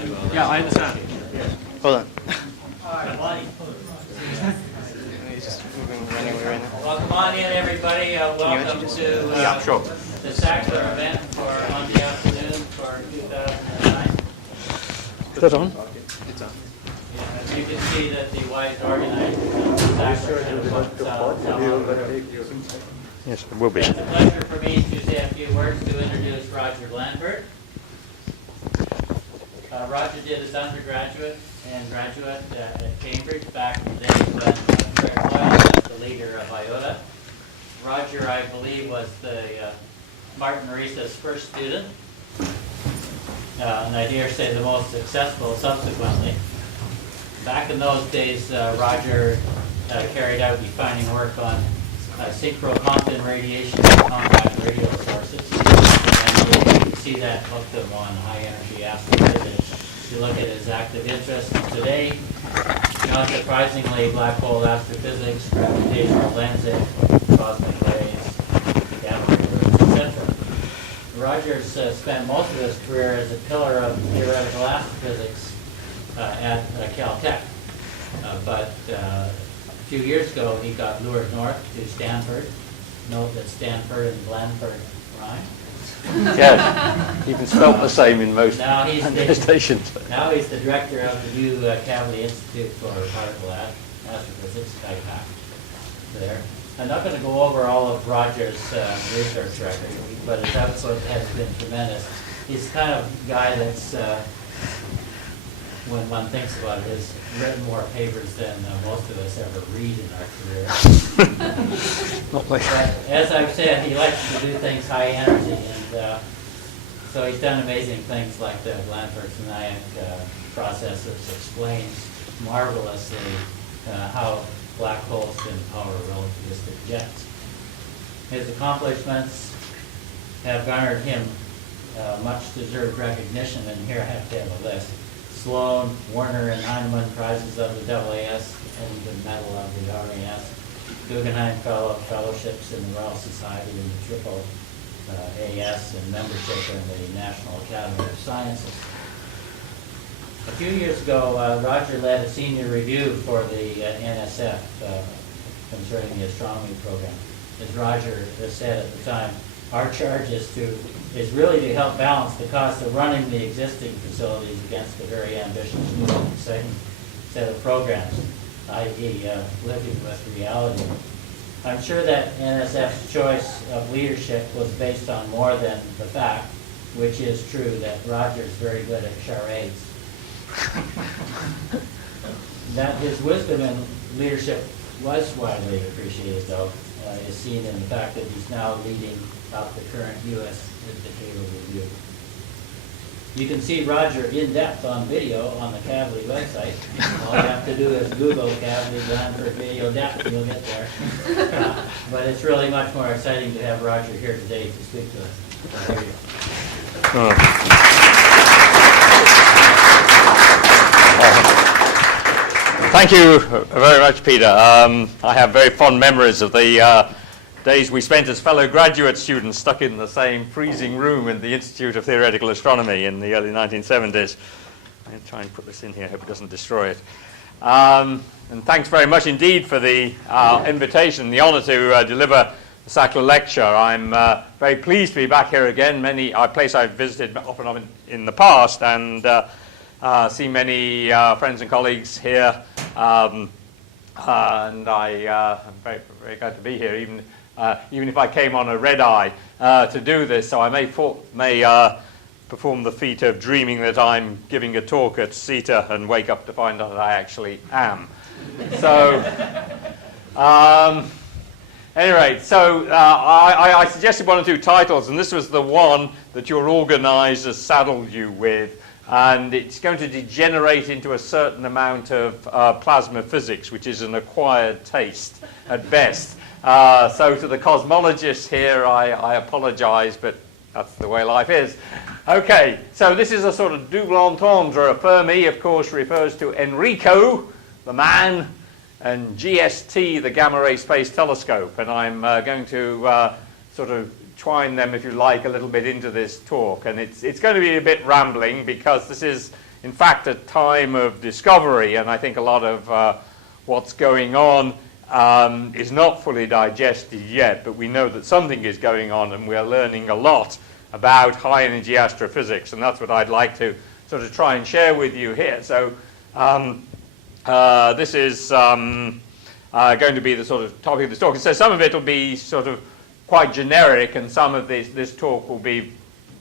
Yeah, I understand. Hold on. Well, come on in, everybody. Welcome to the Sackler event for Monday afternoon for 2009. Is that on? It's on. Yeah, as you can see that the wise organizers of the Sackler Yes, it will be. It's a pleasure for me to say a few words to introduce Roger Blandford. Roger did his undergraduate and graduate at Cambridge back in the day when Fred Hoyle was the leader of IOTA. Roger, I believe, was the Martin Marisa's first student, and I dare say the most successful subsequently. Back in those days, Roger carried out defining work on synchro-Compton radiation and compact radio sources. And you can see that hooked him on high-energy astrophysics. If you look at his active interests today, not surprisingly, black hole astrophysics, gravitational lensing, cosmic rays, gamma rays, etc. Rogers spent most of his career as a pillar of theoretical astrophysics at Caltech. But a few years ago, he got lured north to Stanford. Note that Stanford and Blandford rhyme. Yeah, even spelt the same in most stations. Now he's the director of the new Kavli Institute for Particle Astrophysics, IPAC, there. I'm not going to go over all of Roger's research record, but his output has been tremendous. He's the kind of guy that's, when one thinks about it, has written more papers than most of us ever read in our career. But as I've said, he likes to do things high energy, and so he's done amazing things like the Blandford-Snark process, which explains marvelously how black holes can power relativistic jets. His accomplishments have garnered him much deserved recognition, and here I have to have a list. Sloan, Warner, and Heinemann prizes of the AAS and the Medal of the RAS, Guggenheim Fellowships in the Royal Society and the Triple AS, and membership in the National Academy of Sciences. A few years ago, Roger led a senior review for the NSF concerning the astronomy program. As Roger said at the time, our charge is really to help balance the cost of running the existing facilities against the very ambitious new and exciting set of programs, i.e. living with reality. I'm sure that NSF's choice of leadership was based on more than the fact, which is true, that Roger's very good at charades. That his wisdom and leadership was widely appreciated, though, is seen in the fact that he's now leading up the current U.S. Indicator Review. You can see Roger in depth on video on the Kavli website. All you have to do is Google Kavli Blandford video depth and you'll get there. But it's really much more exciting to have Roger here today to speak to us. Here you go. Thank you very much, Peter. I have very fond memories of the days we spent as fellow graduate students stuck in the same freezing room in the Institute of Theoretical Astronomy in the early 1970s. I'm going to try and put this in here, I hope it doesn't destroy it. And thanks very much indeed for the invitation, the honor to deliver the Sackler lecture. I'm very pleased to be back here again, a place I've visited off and on in the past, and see many friends and colleagues here. And I'm very, very glad to be here, even if I came on a red eye to do this, so I may perform the feat of dreaming that I'm giving a talk at CITA and wake up to find out that I actually am. So, anyway, so I suggested one or two titles, and this was the one that your organizers saddled you with, and it's going to degenerate into a certain amount of plasma physics, which is an acquired taste at best. So to the cosmologists here, I apologize, but that's the way life is. Okay, so this is a sort of double entendre. Fermi, of course, refers to Enrico, the man, and GST, the Gamma Ray Space Telescope. And I'm going to sort of twine them, if you like, a little bit into this talk. And it's going to be a bit rambling because this is in fact, a time of discovery, and I think a lot of what's going on is not fully digested yet, but we know that something is going on, and we're learning a lot about high-energy astrophysics, and that's what I'd like to sort of try and share with you here. So this is going to be the sort of topic of this talk. So some of it will be sort of quite generic, and some of this talk will be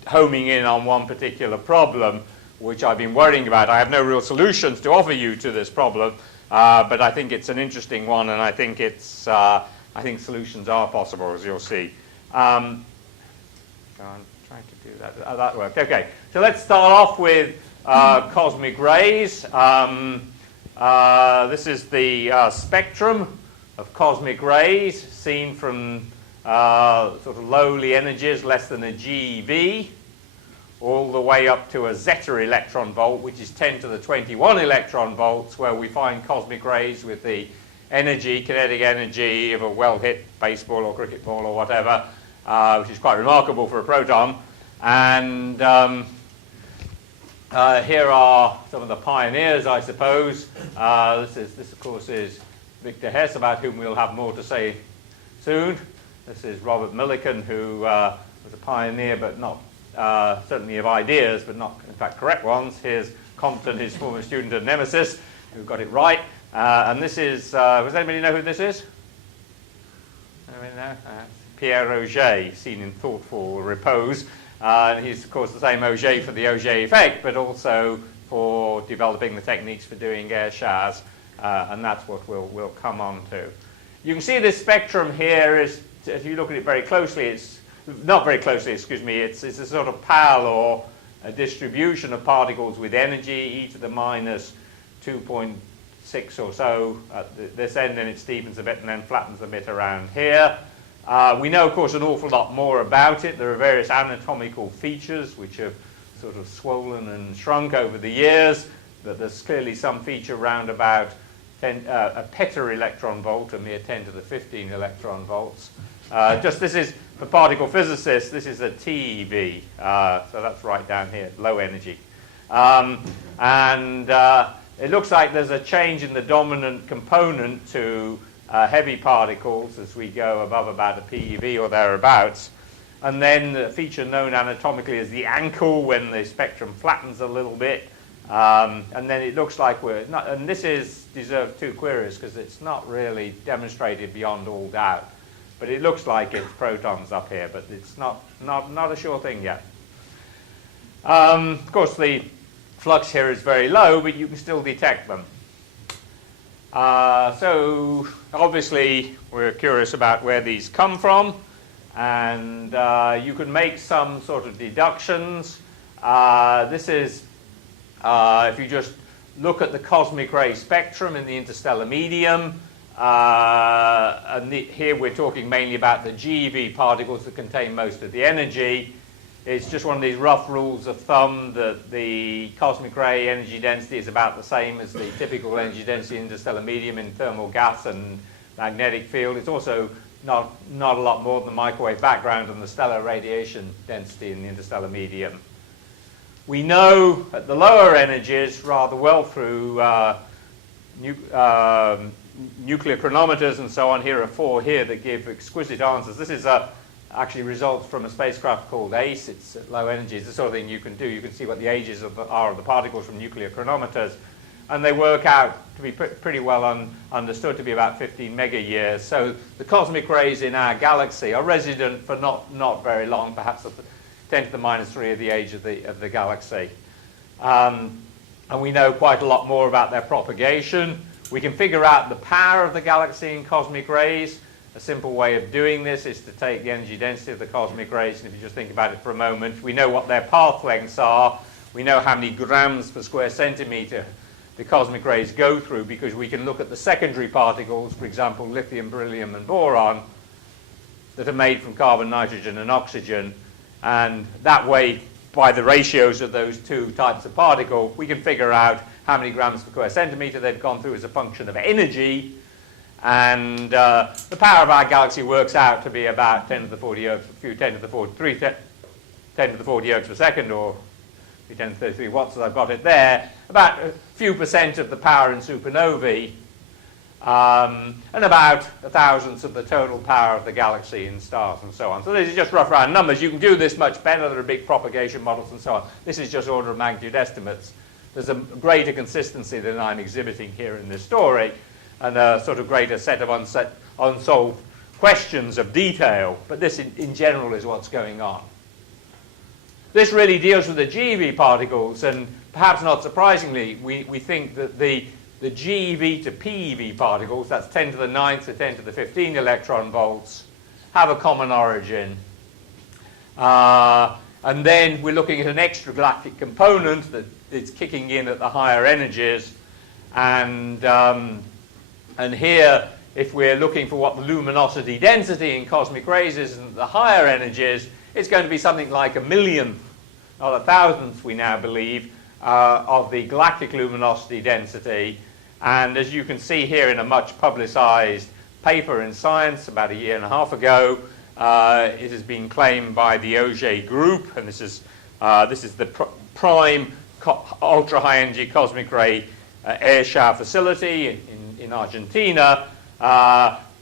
homing in on one particular problem, which I've been worrying about. I have no real solutions to offer you to this problem, but I think it's an interesting one, and I think I think solutions are possible, as you'll see. I'm trying to do that. That worked. Okay, so let's start off with cosmic rays. This is the spectrum of cosmic rays seen from sort of lowly energies, less than a GeV, all the way up to a zeta electron volt, which is 10 to the 21 electron volts, where we find cosmic rays with the energy, kinetic energy of a well-hit baseball or cricket ball or whatever, which is quite remarkable for a proton. And here are some of the pioneers, I suppose. This of course, is Victor Hess, about whom we'll have more to say soon. This is Robert Millikan, who was a pioneer, but not certainly of ideas, but not, in fact, correct ones. Here's Compton, his former student at Nemesis, who got it right. And this is, does anybody know who this is? Anybody know? Pierre Auger, seen in Thoughtful Repose. He's, of course, the same Auger for the Auger effect, but also for developing the techniques for doing air showers. And that's what we'll come on to. You can see this spectrum here is, if you look at it very closely, it's not very closely, excuse me, it's a sort of pal or a distribution of particles with energy, e to the minus 2.6 or so at this end, and it steepens a bit and then flattens a bit around here. We know, of course, an awful lot more about it. There are various anatomical features which have sort of swollen and shrunk over the years, but there's clearly some feature around about a peta-electron volt, a mere 10 to the 15 electron volts. This is, for particle physicists, this is a TeV, so that's right down here, low energy. It looks like there's a change in the dominant component to heavy particles as we go above about a PeV or thereabouts. And then the feature known anatomically as the ankle, when the spectrum flattens a little bit. And then it looks like we're not, and this deserves two queries because it's not really demonstrated beyond all doubt. But it looks like it's protons up here, but it's not a sure thing yet. Of course, the flux here is very low, but you can still detect them. So obviously, we're curious about where these come from, and you can make some sort of deductions. This is, if you just look at the cosmic ray spectrum in the interstellar medium, and here we're talking mainly about the GeV particles that contain most of the energy. It's just one of these rough rules of thumb that the cosmic ray energy density is about the same as the typical energy density in interstellar medium in thermal gas and magnetic field. It's also not a lot more than the microwave background and the stellar radiation density in the interstellar medium. We know at the lower energies rather well through nuclear chronometers and so on. Here are 4 here that give exquisite answers. This is actually results from a spacecraft called ACE. It's at low energies, the sort of thing you can do. You can see what the ages are of the particles from nuclear chronometers. And they work out to be pretty well understood to be about 15 megayears. So the cosmic rays in our galaxy are resident for not very long, perhaps 10 to the minus 3 of the age of the galaxy. And we know quite a lot more about their propagation. We can figure out the power of the galaxy in cosmic rays. A simple way of doing this is to take the energy density of the cosmic rays, and if you just think about it for a moment, we know what their path lengths are. We know how many grams per square centimeter the cosmic rays go through, because we can look at the secondary particles, for example, lithium, beryllium, and boron, that are made from carbon, nitrogen, and oxygen. And that way, by the ratios of those two types of particle, we can figure out how many grams per square centimeter they've gone through as a function of energy. And the power of our galaxy works out to be about 10 to the 40 ergs, 10 to the 40 ergs per second, or 10^33 watts, as I've got it there, about a few percent of the power in supernovae, and about a thousandth of the total power of the galaxy in stars and so on. So these are just rough round numbers. You can do this much better. There are big propagation models and so on. This is just order of magnitude estimates. There's a greater consistency than I'm exhibiting here in this story, and a sort of greater set of unsolved questions of detail. But this, in general, is what's going on. This really deals with the GeV particles, and perhaps not surprisingly, we think that the GeV to PeV particles, that's 10 to the 9th to 10 to the 15 electron volts, have a common origin. And then we're looking at an extragalactic component that is kicking in at the higher energies. And here, if we're looking for what the luminosity density in cosmic rays is at the higher energies, it's going to be something like a millionth, not a thousandth, we now believe, of the galactic luminosity density. And as you can see here in a much publicized paper in Science about a year and a half ago, it has been claimed by the Auger group, and this is the prime ultra high energy cosmic ray air shower facility in Argentina.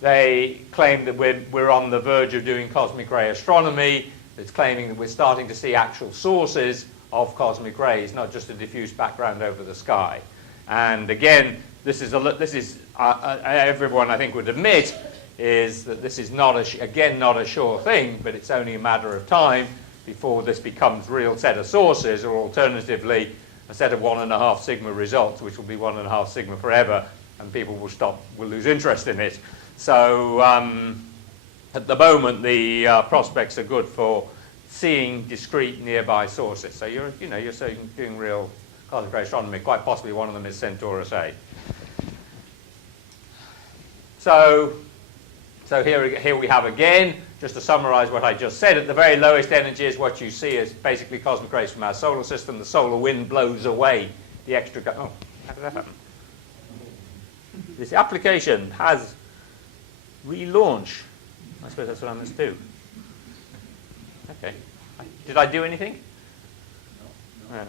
They claim that we're on the verge of doing cosmic ray astronomy. It's claiming that we're starting to see actual sources of cosmic rays, not just a diffuse background over the sky. And again, this is everyone I think would admit is that this is not not a sure thing, but it's only a matter of time before this becomes real set of sources, or alternatively a set of 1.5 sigma results, which will be 1.5 sigma forever, and people will lose interest in it. So at the moment, the prospects are good for seeing discrete nearby sources. So you're doing real cosmic ray astronomy. Quite possibly one of them is Centaurus A. So here we have again, just to summarize what I just said, at the very lowest energies, what you see is basically cosmic rays from our solar system. The solar wind blows away the extra. Oh, how did that happen? This application has relaunch. I suppose that's what I must do. Okay. Did I do anything? No.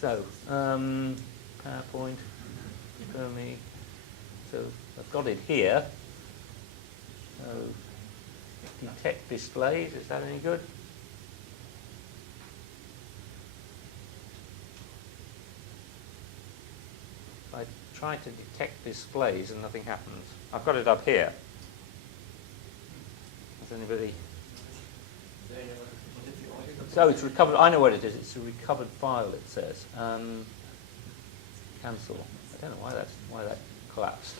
So, PowerPoint, Fermi. So I've got it here. So, detect displays. Is that any good? I try to detect displays and nothing happens. I've got it up here. Has anybody? So it's recovered. I know what it is. It's a recovered file. It says cancel. I don't know why that collapsed.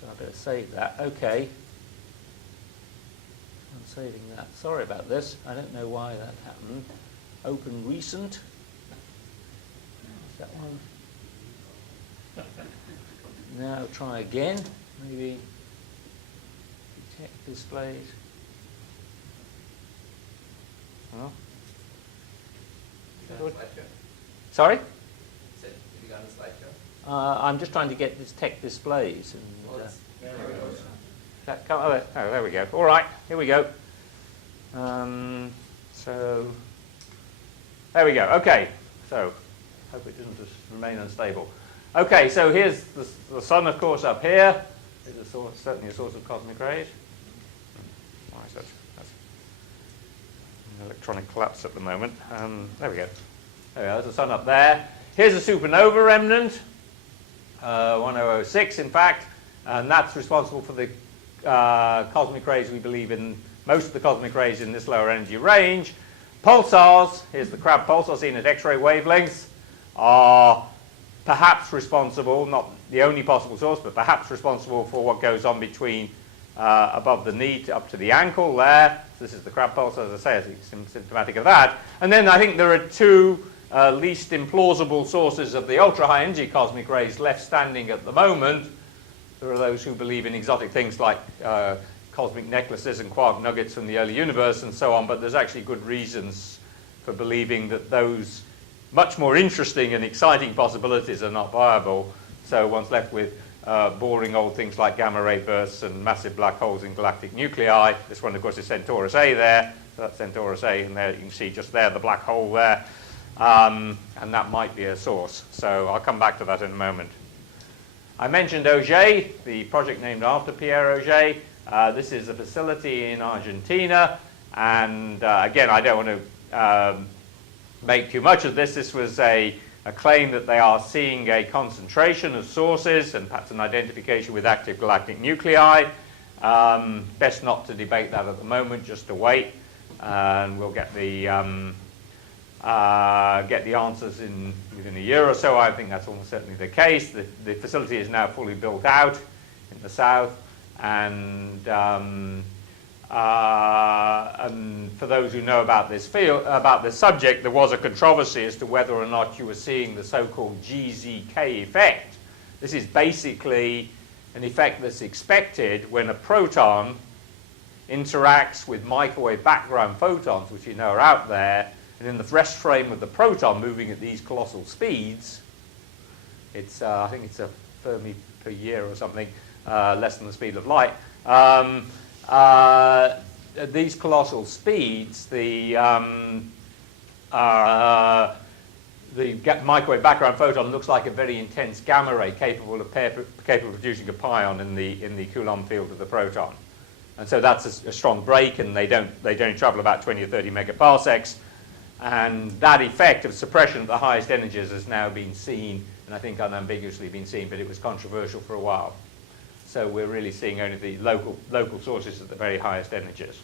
So I better save that. Okay. I'm saving that. Sorry about this. I don't know why that happened. Open recent. Is that one? Now try again. Maybe detect displays. Oh. Sorry? Have you got a slideshow? I'm just trying to get detect displays. And, there we go. All right, here we go. So there we go. Okay. So hope it doesn't just remain unstable. Okay, so here's the sun, of course, up here. It's certainly a source of cosmic rays. Why is that? That's an electronic collapse at the moment. There we go. There we go. There's the sun up there. Here's a supernova remnant, 1006, in fact, and that's responsible for the cosmic rays we believe in. Most of the cosmic rays in this lower energy range. Pulsars, here's the Crab pulsar seen at X-ray wavelengths, are perhaps responsible, not the only possible source, but perhaps responsible for what goes on between above the knee up to the ankle there. So this is the Crab pulsar, as I say, it's symptomatic of that. And then I think there are two least implausible sources of the ultra-high energy cosmic rays left standing at the moment. There are those who believe in exotic things like cosmic necklaces and quark nuggets from the early universe and so on, but there's actually good reasons for believing that those much more interesting and exciting possibilities are not viable. So one's left with boring old things like gamma ray bursts and massive black holes in galactic nuclei. This one, of course, is Centaurus A there. So that's Centaurus A, and there you can see just there the black hole there. And that might be a source. So I'll come back to that in a moment. I mentioned Auger, the project named after Pierre Auger. This is a facility in Argentina. And again, I don't want to make too much of this. This was a claim that they are seeing a concentration of sources and perhaps an identification with active galactic nuclei. Best not to debate that at the moment, just to wait. And we'll get the answers within a year or so. I think that's almost certainly the case. The facility is now fully built out in the south. And for those who know about this field, about this subject, there was a controversy as to whether or not you were seeing the so-called Gzk effect. This is basically an effect that's expected when a proton interacts with microwave background photons, which you know are out there, and in the rest frame of the proton moving at these colossal speeds, it's I think it's a Fermi per year or something, less than the speed of light. At these colossal speeds, the microwave background photon looks like a very intense gamma ray capable of producing a pion in the Coulomb field of the proton. And so that's a strong break, and they only travel about 20 or 30 megaparsecs. And that effect of suppression at the highest energies has now been seen, and I think unambiguously been seen, but it was controversial for a while. So we're really seeing only the local sources at the very highest energies.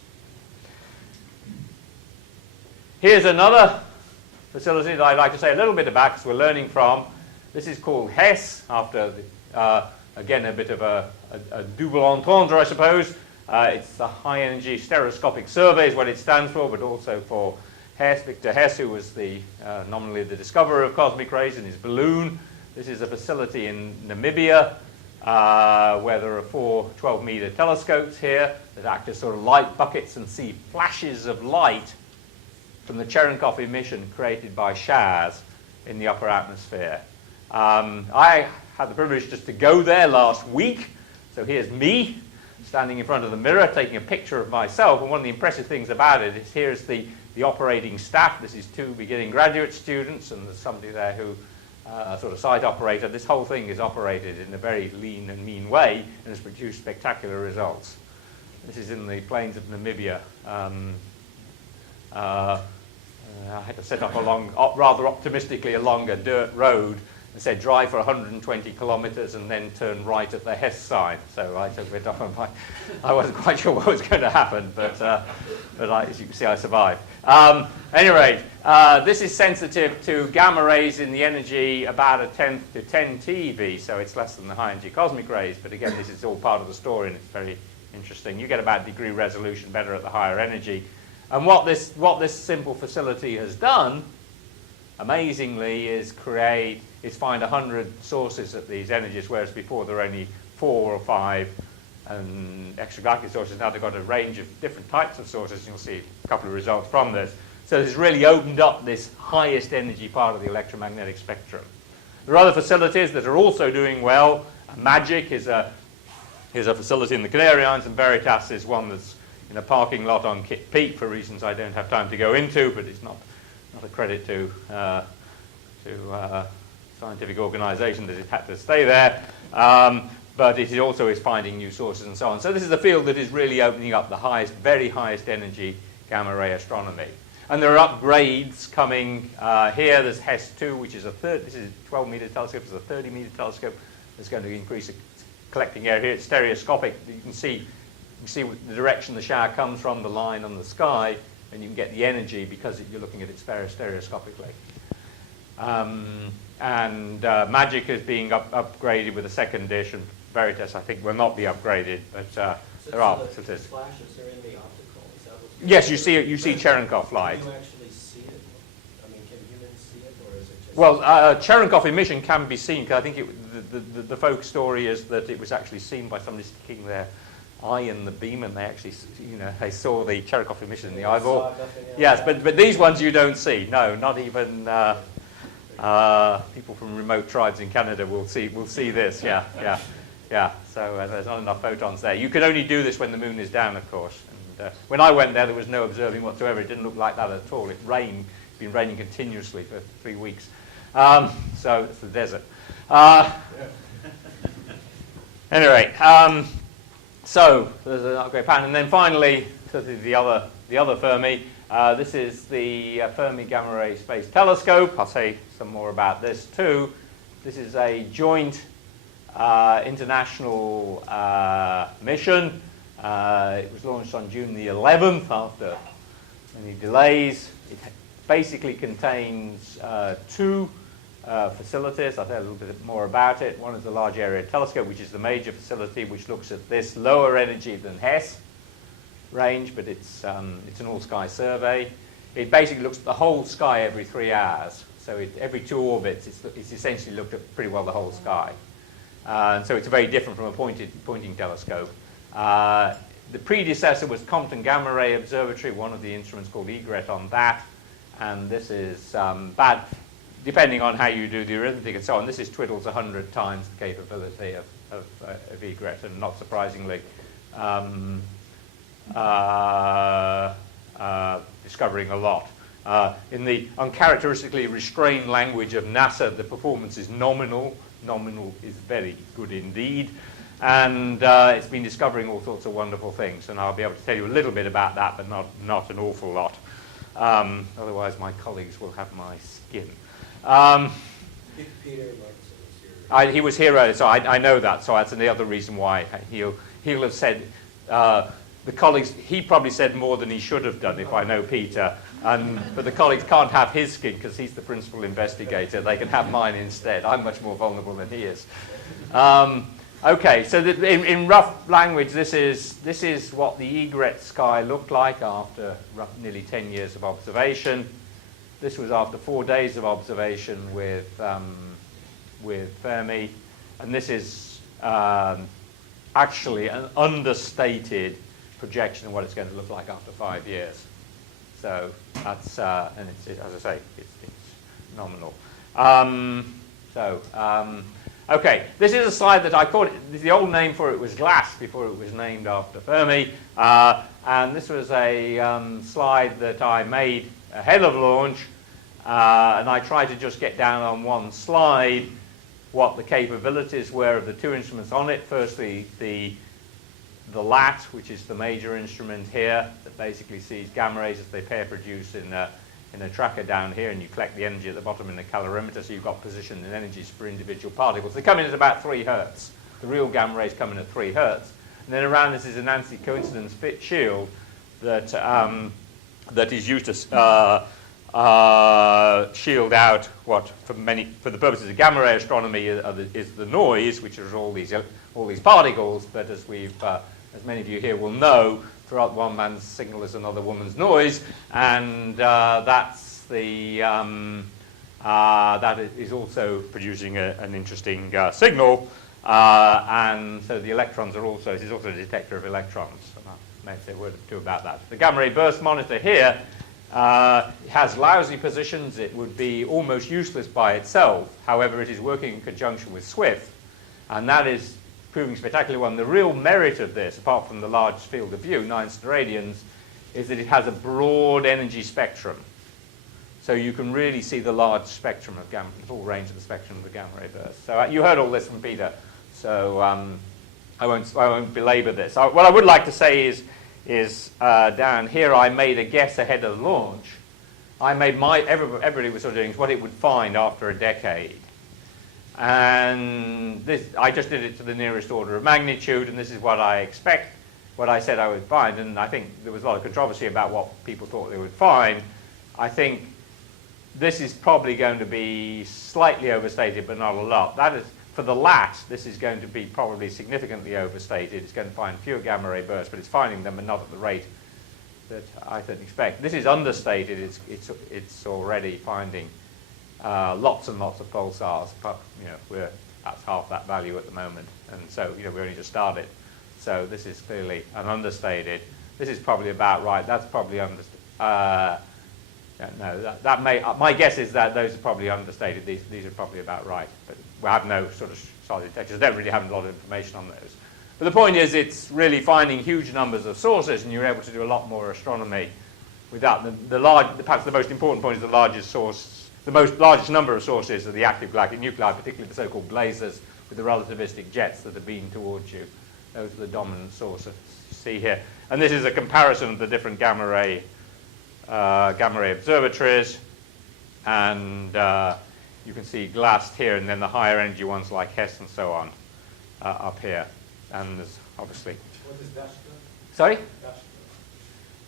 Here's another facility that I'd like to say a little bit about, because we're learning from. This is called HESS, after, again, a bit of a double entendre, I suppose. It's the High Energy Stereoscopic Survey is what it stands for, but also for Hess, Victor Hess, who was nominally the discoverer of cosmic rays in his balloon. This is a facility in Namibia, where there are 4 12-meter telescopes here that act as sort of light buckets and see flashes of light from the Cherenkov emission created by showers in the upper atmosphere. I had the privilege just to go there last week. So here's me standing in front of the mirror taking a picture of myself. And one of the impressive things about it is here's the operating staff. This is 2 beginning graduate students, and there's somebody there who sort of site operator. This whole thing is operated in a very lean and mean way and has produced spectacular results. This is in the plains of Namibia. I had to set up rather optimistically along a dirt road and said drive for 120 kilometers and then turn right at the Hess sign. So I took it off, and I wasn't quite sure what was going to happen, but as you can see, I survived. Anyway, this is sensitive to gamma rays in the energy about a 10th to 10 TeV, so it's less than the high energy cosmic rays, but again, this is all part of the story, and it's very interesting. You get about degree resolution better at the higher energy. And what this simple facility has done, amazingly, is find 100 sources at these energies, whereas before there were only 4 or 5 and extragalactic sources. Now they've got a range of different types of sources. You'll see a couple of results from this. So this really opened up this highest energy part of the electromagnetic spectrum. There are other facilities that are also doing well. Magic is a facility in the Canary Islands, and Veritas is one that's in a parking lot on Kit Peak for reasons I don't have time to go into, but it's not a credit to scientific organisation that it had to stay there. But it also is finding new sources and so on. So this is a field that is really opening up the very highest energy gamma ray astronomy. And there are upgrades coming here. There's HESS-2, which is this is a 12-meter telescope. It's a 30-meter telescope. It's going to increase the collecting area here. It's stereoscopic. You can see the direction the shower comes from, the line on the sky, and you can get the energy because you're looking at it stereoscopically. Magic is being upgraded with a second dish, and Veritas, I think, will not be upgraded, but there are statistics. The flashes are in the optical. Is that what's Yes, you see Cherenkov light. Can you actually see it? I mean, can humans see it, or is it just... Well, Cherenkov emission can be seen, because I think the folk story is that it was actually seen by somebody sticking their eye in the beam, and they actually, they saw the Cherenkov emission in the eyeball. Yes, but these ones you don't see. No, not even people from remote tribes in Canada will see this. Yeah. Yeah, so there's not enough photons there. You can only do this when the moon is down, of course. And when I went there was no observing whatsoever. It didn't look like that at all. It rained. It's been raining continuously for 3 weeks. So it's the desert. Anyway, so there's an upgrade pattern. And then finally, the other Fermi. This is the Fermi Gamma Ray Space Telescope. I'll say some more about this too. This is a joint international mission. It was launched on June the 11th after many delays. It basically contains 2 facilities. I'll tell you a little bit more about it. One is the Large Area Telescope, which is the major facility, which looks at this lower energy than Hess range, but it's an all-sky survey. It basically looks at the whole sky every 3 hours. So every 2 orbits, it's essentially looked at pretty well the whole sky. And so it's very different from a pointing telescope. The predecessor was Compton Gamma Ray Observatory, one of the instruments called Egret on that. And this is bad, depending on how you do the arithmetic and so on. This is twiddles 100 times the capability of Egret, and not surprisingly, discovering a lot. In the uncharacteristically restrained language of NASA, the performance is nominal. Nominal is very good indeed. And it's been discovering all sorts of wonderful things. And I'll be able to tell you a little bit about that, but not an awful lot. Otherwise, my colleagues will have my skin. Peter Martinson was here. He was here earlier, so I know that. So that's the other reason why he'll have said, the colleagues, he probably said more than he should have done if I know Peter. But the colleagues can't have his skin because he's the principal investigator. They can have mine instead. I'm much more vulnerable than he is. Okay, so in rough language, this is what the Egret sky looked like after nearly 10 years of observation. This was after 4 days of observation with Fermi, and this is actually an understated projection of what it's going to look like after 5 years. So that's and it's as I say, it's nominal. Okay, this is a slide that I called it. The old name for it was GLASS before it was named after Fermi, and this was a slide that I made ahead of launch, and I tried to just get down on one slide what the capabilities were of the 2 instruments on it. Firstly, the LAT, which is the major instrument here, that basically sees gamma rays as they pair produce in a tracker down here, and you collect the energy at the bottom in the calorimeter, so you've got position and energies for individual particles. They come in at about 3 Hertz. The real gamma rays come in at 3 Hertz. And then around this is an anti-coincidence fit shield that is used to shield out what, for the purposes of gamma ray astronomy, is the noise, which is all these particles. But as as many of you here will know, throughout one man's signal is another woman's noise, and that's that is also producing an interesting signal, and so the electrons are also, it is also a detector of electrons. So I may say a word or two about that. The gamma ray burst monitor here has lousy positions. It would be almost useless by itself. However, it is working in conjunction with SWIFT, and that is proving spectacularly well. And the real merit of this, apart from the large field of view, 9 steradians, is that it has a broad energy spectrum. So you can really see the large spectrum of gamma, the full range of the spectrum of the gamma ray burst. So you heard all this from Peter, so I won't belabor this. What I would like to say is down here I made a guess ahead of launch. I made everybody was sort of doing what it would find after a decade. And I just did it to the nearest order of magnitude, and this is what I expect, what I said I would find. And I think there was a lot of controversy about what people thought they would find. I think this is probably going to be slightly overstated, but not a lot. That is, for the LAT, this is going to be probably significantly overstated. It's going to find fewer gamma ray bursts, but it's finding them, and not at the rate that I didn't expect. This is understated. It's already finding lots and lots of pulsars, but we're at half that value at the moment, and so we only just started. So this is clearly an understated. This is probably about right. That's probably my guess is that those are probably understated. These are probably about right, but we have no sort of solid detectors. Don't really have a lot of information on those. But the point is, it's really finding huge numbers of sources, and you're able to do a lot more astronomy without perhaps the most important point is the largest source, the largest number of sources are the active galactic nuclei, particularly the so-called blazars with the relativistic jets that are beamed towards you. Those are the dominant sources you see here. And this is a comparison of the different gamma ray observatories, and you can see GLAST here, and then the higher energy ones like HESS and so on up here. And there's obviously. What is dash curve? Sorry? Dash curve.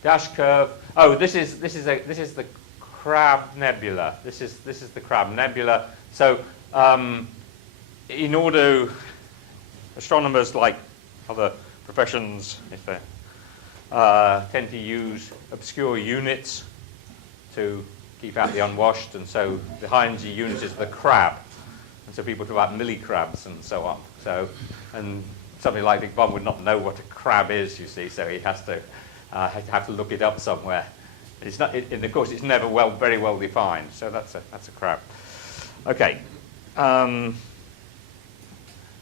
Dash curve. Oh, this is the Crab Nebula. This is the Crab Nebula. So, in order, astronomers like other professions, if they tend to use obscure units to keep out the unwashed, and so the high energy unit is the crab, and so people talk about millicrabs and so on. So, and somebody like Big Bob would not know what a crab is, you see, so he has to have to look it up somewhere. It's not, and of course, it's never very well defined. So that's a crab. Okay.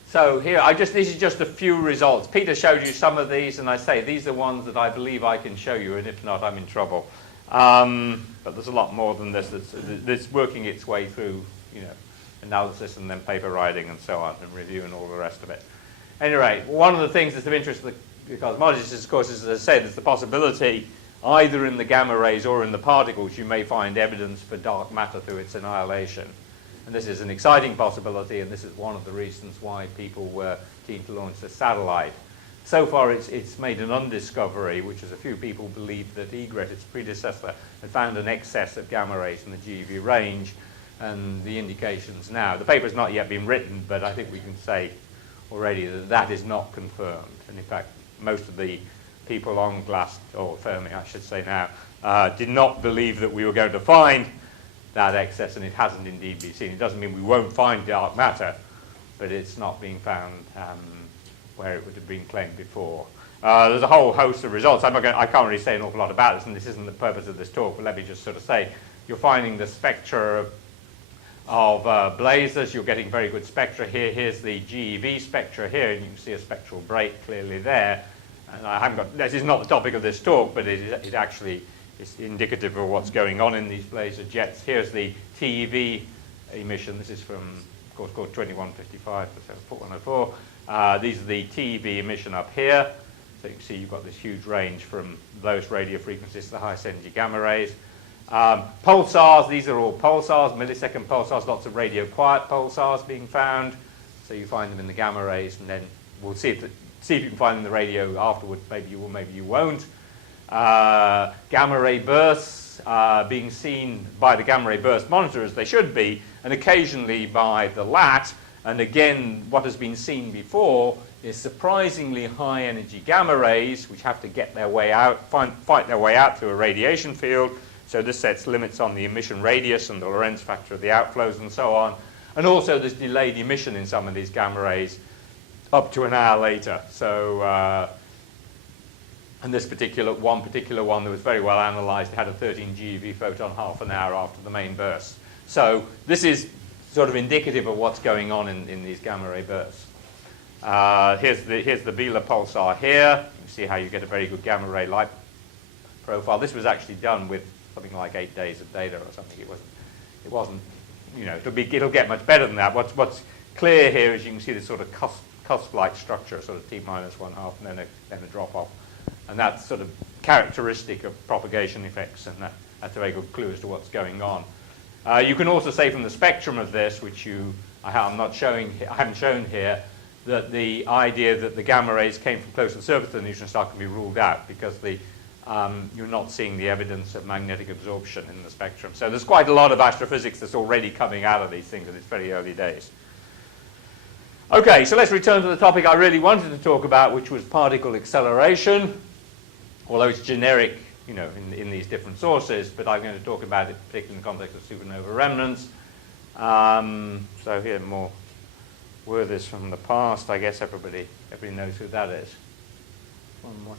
So here, these are just a few results. Peter showed you some of these, and I say these are ones that I believe I can show you, and if not, I'm in trouble. But there's a lot more than this that's working its way through, analysis and then paper writing and so on, and review and all the rest of it. Anyway, one of the things that's of interest to the cosmologists, of course, as I said, is the possibility, either in the gamma rays or in the particles, you may find evidence for dark matter through its annihilation. And this is an exciting possibility, and this is one of the reasons why people were keen to launch the satellite. So far, it's made an undiscovery, which is a few people believe that Egret, its predecessor, had found an excess of gamma rays in the GeV range, and the indications now. The paper's not yet been written, but I think we can say already that that is not confirmed. And in fact, most of the people on GLAST, or Fermi, I should say now, did not believe that we were going to find that excess, and it hasn't indeed been seen. It doesn't mean we won't find dark matter, but it's not being found where it would have been claimed before. There's a whole host of results. I can't really say an awful lot about this, and this isn't the purpose of this talk, but let me just sort of say, you're finding the spectra of blazars. You're getting very good spectra here. Here's the GeV spectra here, and you can see a spectral break clearly there. And I haven't got, this is not the topic of this talk, but it actually is indicative of what's going on in these blazar jets. Here's the TeV emission. This is from, of course, called 2155 to 104. These are the TeV emission up here. So you can see you've got this huge range from those radio frequencies to the highest energy gamma rays. Pulsars, these are all pulsars, millisecond pulsars, lots of radio quiet pulsars being found. So you find them in the gamma rays, and then we'll see if you can find them in the radio afterwards. Maybe you will, maybe you won't. Gamma ray bursts being seen by the gamma ray burst monitor, as they should be, and occasionally by the LAT. And again, what has been seen before is surprisingly high energy gamma rays, which have to get their way out, fight their way out through a radiation field. So this sets limits on the emission radius and the Lorentz factor of the outflows and so on. And also there's delayed emission in some of these gamma rays up to an hour later. So, and this particular one that was very well analyzed had a 13 GeV photon half an hour after the main burst. So this is sort of indicative of what's going on in these gamma ray bursts. Here's the Biela pulsar here. You can see how you get a very good gamma ray light profile. This was actually done with something like 8 days of data or something. It wasn't, it'll get much better than that. What's clear here is you can see this sort of cusp-like structure, sort of T-1/2, and then a drop-off. And that's sort of characteristic of propagation effects, and that's a very good clue as to what's going on. You can also say from the spectrum of this, which I haven't shown here, that the idea that the gamma rays came from close to the surface of the neutron star can be ruled out, because you're not seeing the evidence of magnetic absorption in the spectrum. So there's quite a lot of astrophysics that's already coming out of these things in its very early days. Okay, so let's return to the topic I really wanted to talk about, which was particle acceleration, although it's generic, in these different sources, but I'm going to talk about it particularly in the context of supernova remnants. So here, more worthies from the past. I guess everybody knows who that is.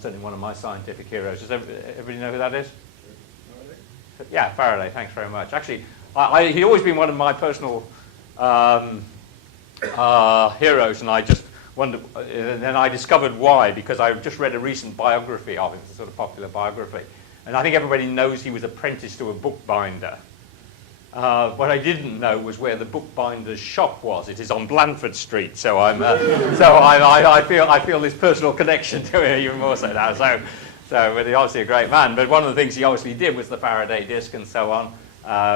Certainly one of my scientific heroes. Does everybody know who that is? Yeah, Faraday. Thanks very much. Actually, he's always been one of my personal heroes, and I just wondered, and then I discovered why, because I just read a recent biography of him, it's a sort of popular biography, and I think everybody knows he was apprenticed to a bookbinder. What I didn't know was where the bookbinder's shop was. It is on Blandford Street, so I feel this personal connection to him even more so now. So but he's obviously a great man. But one of the things he obviously did was the Faraday disk and so on,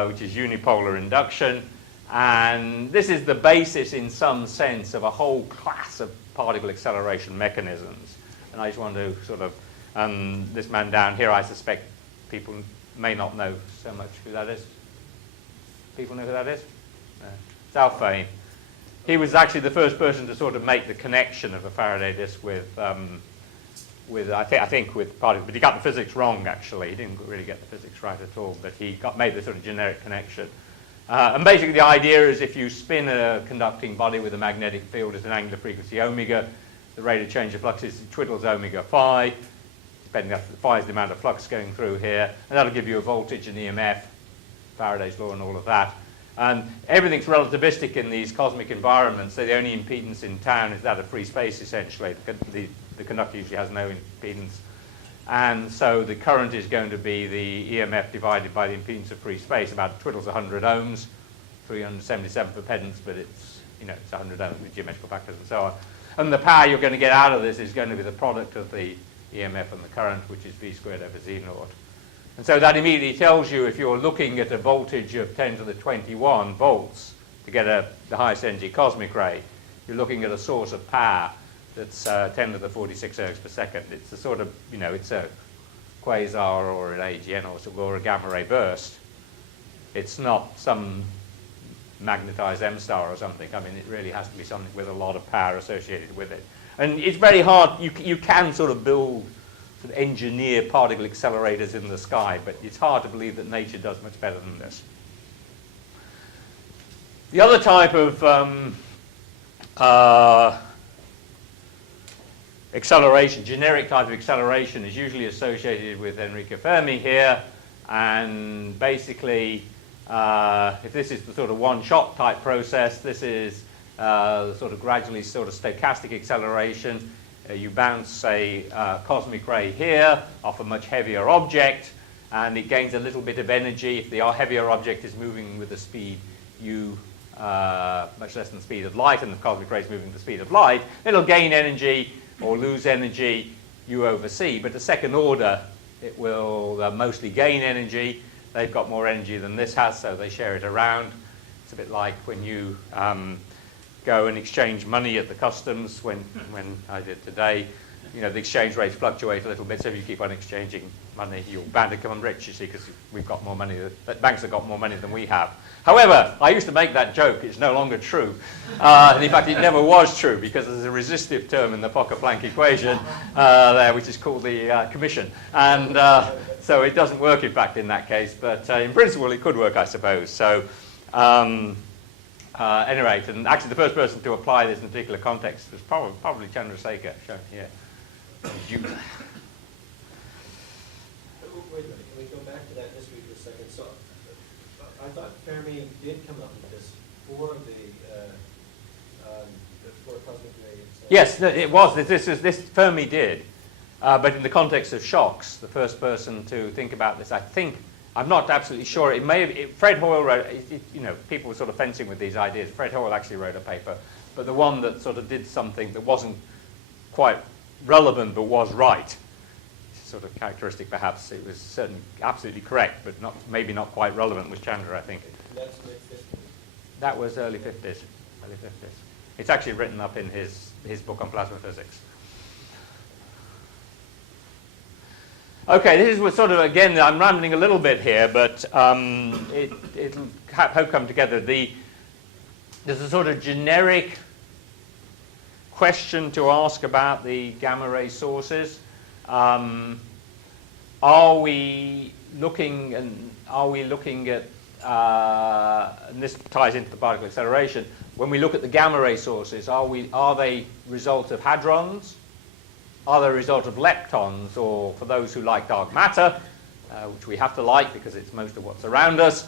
which is unipolar induction. And this is the basis, in some sense, of a whole class of particle acceleration mechanisms. And I just want to sort of, this man down here, I suspect people may not know so much who that is. People know who that is? It's Al Fermi. He was actually the first person to sort of make the connection of a Faraday disk with I think with particles, but he got the physics wrong. Actually, he didn't really get the physics right at all. But he made the sort of generic connection. And basically, the idea is if you spin a conducting body with a magnetic field at an angular frequency omega, the rate of change of flux is twiddles omega phi. Depending on phi is the amount of flux going through here, and that'll give you a voltage and EMF. Faraday's law and all of that. And everything's relativistic in these cosmic environments, so the only impedance in town is that of free space, essentially. The conductor usually has no impedance. And so the current is going to be the EMF divided by the impedance of free space, about twiddles 100 ohms, 377 for pedants, but it's 100 ohms with geometrical factors and so on. And the power you're going to get out of this is going to be the product of the EMF and the current, which is V squared over Z naught. And so that immediately tells you if you're looking at a voltage of 10 to the 21 volts to get the highest energy cosmic ray, you're looking at a source of power that's 10 to the 46 ergs per second. It's a sort of, it's a quasar or an Aegean or a gamma ray burst. It's not some magnetized M star or something. I mean, it really has to be something with a lot of power associated with it. And it's very hard. You can sort of build, sort of engineer particle accelerators in the sky, but it's hard to believe that nature does much better than this. The other type of acceleration, generic type of acceleration, is usually associated with Gzk Fermi here, and basically if this is the sort of one-shot type process, this is the sort of gradually sort of stochastic acceleration. You bounce a cosmic ray here off a much heavier object, and it gains a little bit of energy. If the heavier object is moving with the speed much less than the speed of light, and the cosmic ray is moving at the speed of light, it'll gain energy or lose energy U over C. But the second order, it will mostly gain energy. They've got more energy than this has, so they share it around. It's a bit like when you go and exchange money at the customs, when I did today. The exchange rates fluctuate a little bit, so if you keep on exchanging money, you're bound to become rich, you see, because we've got more money, banks have got more money than we have. However, I used to make that joke. It's no longer true. And in fact, it never was true, because there's a resistive term in the Fokker-Planck equation there, which is called the commission. And so it doesn't work, in fact, in that case. But in principle, it could work, I suppose. So at any rate, and actually the first person to apply this in a particular context was probably Chandrasekhar, shown here. Wait a minute, can we go back to that history for a second? So I thought Fermi did come up with this for for cosmic ray. Yes, it was. This Fermi did, but in the context of shocks, the first person to think about this, I think, I'm not absolutely sure. It may have. Fred Hoyle wrote. People were sort of fencing with these ideas. Fred Hoyle actually wrote a paper, but the one that sort of did something that wasn't quite relevant but was right, sort of characteristic perhaps. It was certainly absolutely correct, but maybe not quite relevant, was Chandra, I think. That's mid-50s. That was early 50s. It's actually written up in his book on plasma physics. Okay, this is sort of, again, I'm rambling a little bit here, but it'll hope come together. There's a sort of generic question to ask about the gamma ray sources. Are we looking at, and this ties into the particle acceleration, when we look at the gamma ray sources, are they result of hadrons? Are they a result of leptons, or for those who like dark matter, which we have to like because it's most of what's around us,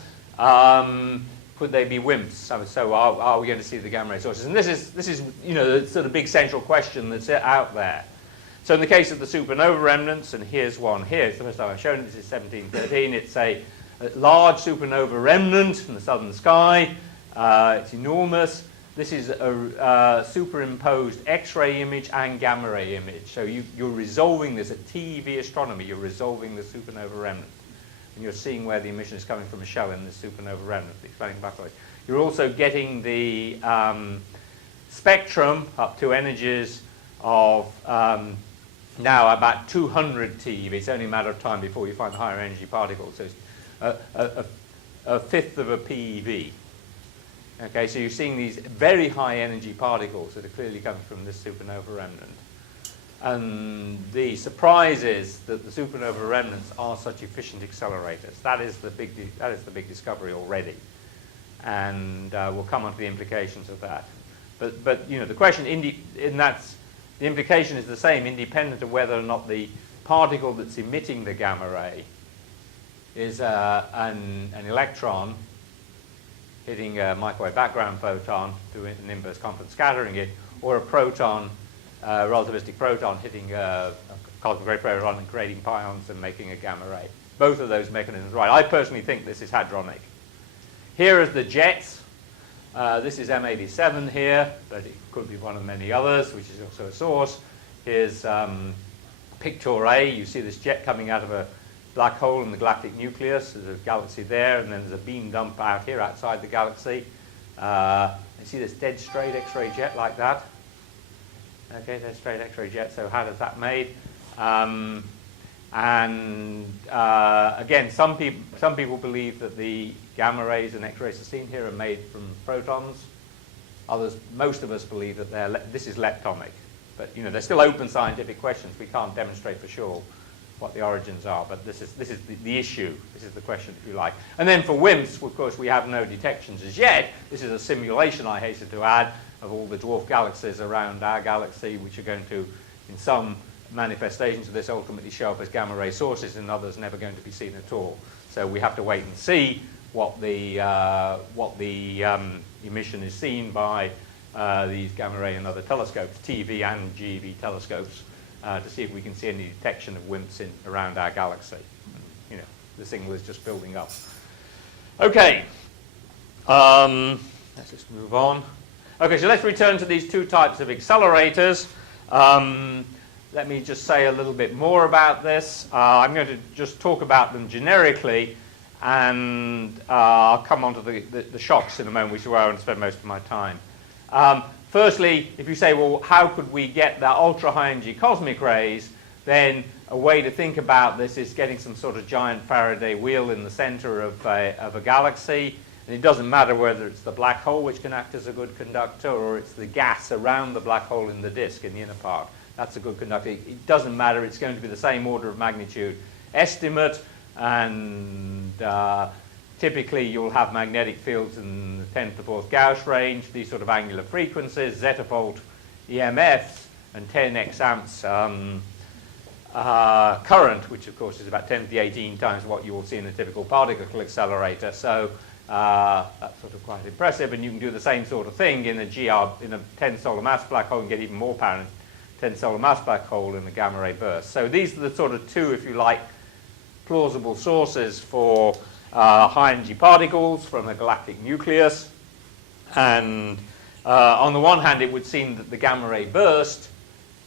could they be WIMPs? So are we going to see the gamma ray sources? And this is you know, the sort of big central question that's out there. So in the case of the supernova remnants, and here's one here, it's the first time I've shown it, this is 1713, it's a large supernova remnant in the southern sky. It's enormous. This is a superimposed X-ray image and gamma ray image. So you're resolving this at TeV astronomy. You're resolving the supernova remnant. And you're seeing where the emission is coming from a shell in this supernova remnant, the expanding black hole. You're also getting the spectrum up to energies of now about 200 TeV. It's only a matter of time before you find higher energy particles. So it's a fifth of a PeV. Okay, so you're seeing these very high energy particles that are clearly coming from this supernova remnant. And the surprise is that the supernova remnants are such efficient accelerators. That is the big discovery already. And we'll come on to the implications of that. But you know, the question the implication is the same, independent of whether or not the particle that's emitting the gamma ray is an electron hitting a microwave background photon, doing an inverse confidence scattering it, or a proton, relativistic proton hitting a cosmic ray proton and creating pions and making a gamma ray. Both of those mechanisms are right. I personally think this is hadronic. Here are the jets. This is M87 here, but it could be one of many others, which is also a source. Here's Picture A. You see this jet coming out of a black hole in the galactic nucleus. There's a galaxy there, and then there's a beam dump out here outside the galaxy. You see this dead straight X-ray jet like that. Okay, dead straight X-ray jet. So how does that made? Again, some people believe that the gamma rays and X-rays are seen here are made from protons. Most of us believe that this is leptonic. But you know, they're still open scientific questions. We can't demonstrate for sure what the origins are, but this is the issue. This is the question, if you like. And then for WIMPs, of course, we have no detections as yet. This is a simulation, I hasten to add, of all the dwarf galaxies around our galaxy, which are going to, in some manifestations of this, ultimately show up as gamma ray sources, and others never going to be seen at all. So we have to wait and see what the emission is seen by these gamma ray and other telescopes, TeV and GeV telescopes, to see if we can see any detection of WIMPs around our galaxy. You know, the signal is just building up. Okay, let's just move on. Okay, so let's return to these two types of accelerators. Let me just say a little bit more about this. I'm going to just talk about them generically, and I'll come on to the shocks in a moment, which is where I want to spend most of my time. Firstly, if you say, well, how could we get the ultra-high energy cosmic rays, then a way to think about this is getting some sort of giant Faraday wheel in the center of a galaxy. And it doesn't matter whether it's the black hole, which can act as a good conductor, or it's the gas around the black hole in the disk in the inner part. That's a good conductor. It doesn't matter. It's going to be the same order of magnitude estimate, and typically you'll have magnetic fields in the 10 to the 4th Gauss range, these sort of angular frequencies, zetavolt EMFs, and 10x amps current, which of course is about 10 to the 18 times what you will see in a typical particle accelerator. So that's sort of quite impressive, and you can do the same sort of thing in a 10 solar mass black hole and get even more power in a 10 solar mass black hole in a gamma ray burst. So these are the sort of two, if you like, plausible sources for high energy particles from a galactic nucleus. And on the one hand, it would seem that the gamma ray burst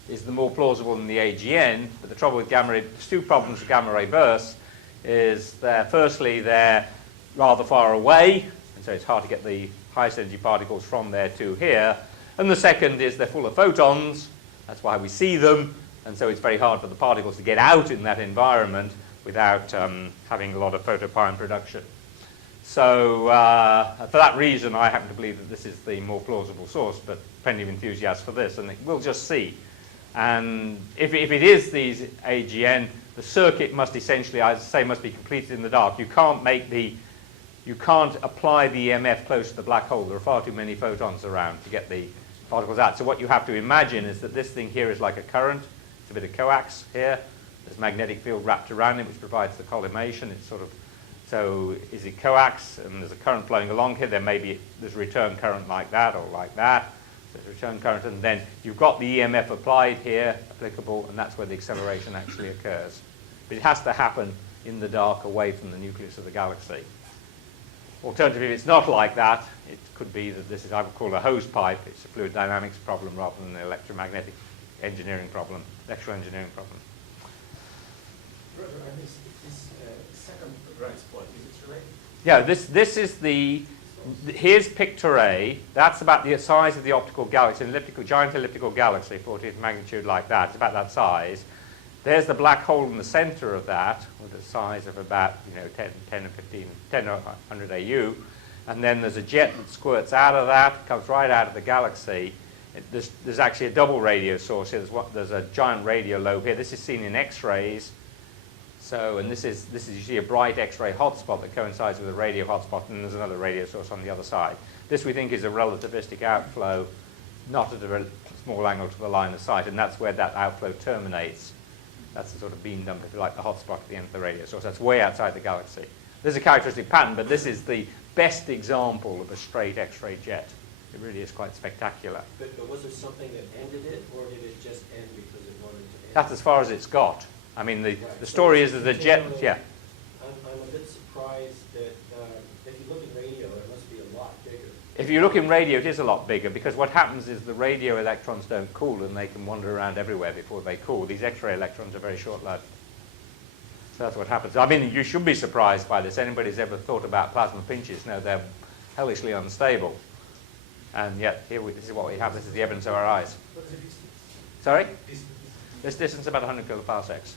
is the more plausible than the Aegean. But the trouble with gamma ray, there's two problems with gamma ray bursts, is that firstly they're rather far away, and so it's hard to get the highest energy particles from there to here. And the second is they're full of photons. That's why we see them, and so it's very hard for the particles to get out in that environment without having a lot of photopion production. So for that reason, I happen to believe that this is the more plausible source, but plenty of enthusiasts for this, and we'll just see. And if it is these Aegean, the circuit must essentially, as I say, must be completed in the dark. You can't apply the EMF close to the black hole. There are far too many photons around to get the particles out. So what you have to imagine is that this thing here is like a current. It's a bit of coax here. There's a magnetic field wrapped around it, which provides the collimation. It's sort of So is it coax and there's a current flowing along here? There's a return current like that or like that. So there's return current, and then you've got the EMF applied here, applicable, and that's where the acceleration actually occurs. But it has to happen in the dark, away from the nucleus of the galaxy. Alternatively, if it's not like that, it could be that this is, I would call a hose pipe. It's a fluid dynamics problem rather than an electromagnetic engineering problem, electrical engineering problem. This second rise point, is it related? Yeah, this is here's picture A. That's about the size of the optical galaxy, an giant elliptical galaxy, 40th magnitude like that. It's about that size. There's the black hole in the center of that, with a size of about 10 or 15, 10 or 100 AU. And then there's a jet that squirts out of that, comes right out of the galaxy. There's actually a double radio source here. There's a giant radio lobe here. This is seen in X-rays. So, and this is you see a bright X-ray hotspot that coincides with a radio hotspot, and there's another radio source on the other side. This we think is a relativistic outflow, not at a small angle to the line of sight, and that's where that outflow terminates. That's the sort of beam dump, if you like, the hotspot at the end of the radio source. That's way outside the galaxy. There's a characteristic pattern, but this is the best example of a straight X-ray jet. It really is quite spectacular. But was there something that ended it, or did it just end because it wanted to end? That's as far as it's got. I mean, the story is that the jet, yeah. I'm a bit surprised that if you look in radio, it must be a lot bigger. If you look in radio, it is a lot bigger, because what happens is the radio electrons don't cool, and they can wander around everywhere before they cool. These X-ray electrons are very short-lived. So that's what happens. I mean, you should be surprised by this. Anybody's ever thought about plasma pinches? No, they're hellishly unstable. And yet, this is what we have. This is the evidence of our eyes. What is the distance? Sorry? This distance is about 100 kiloparsecs.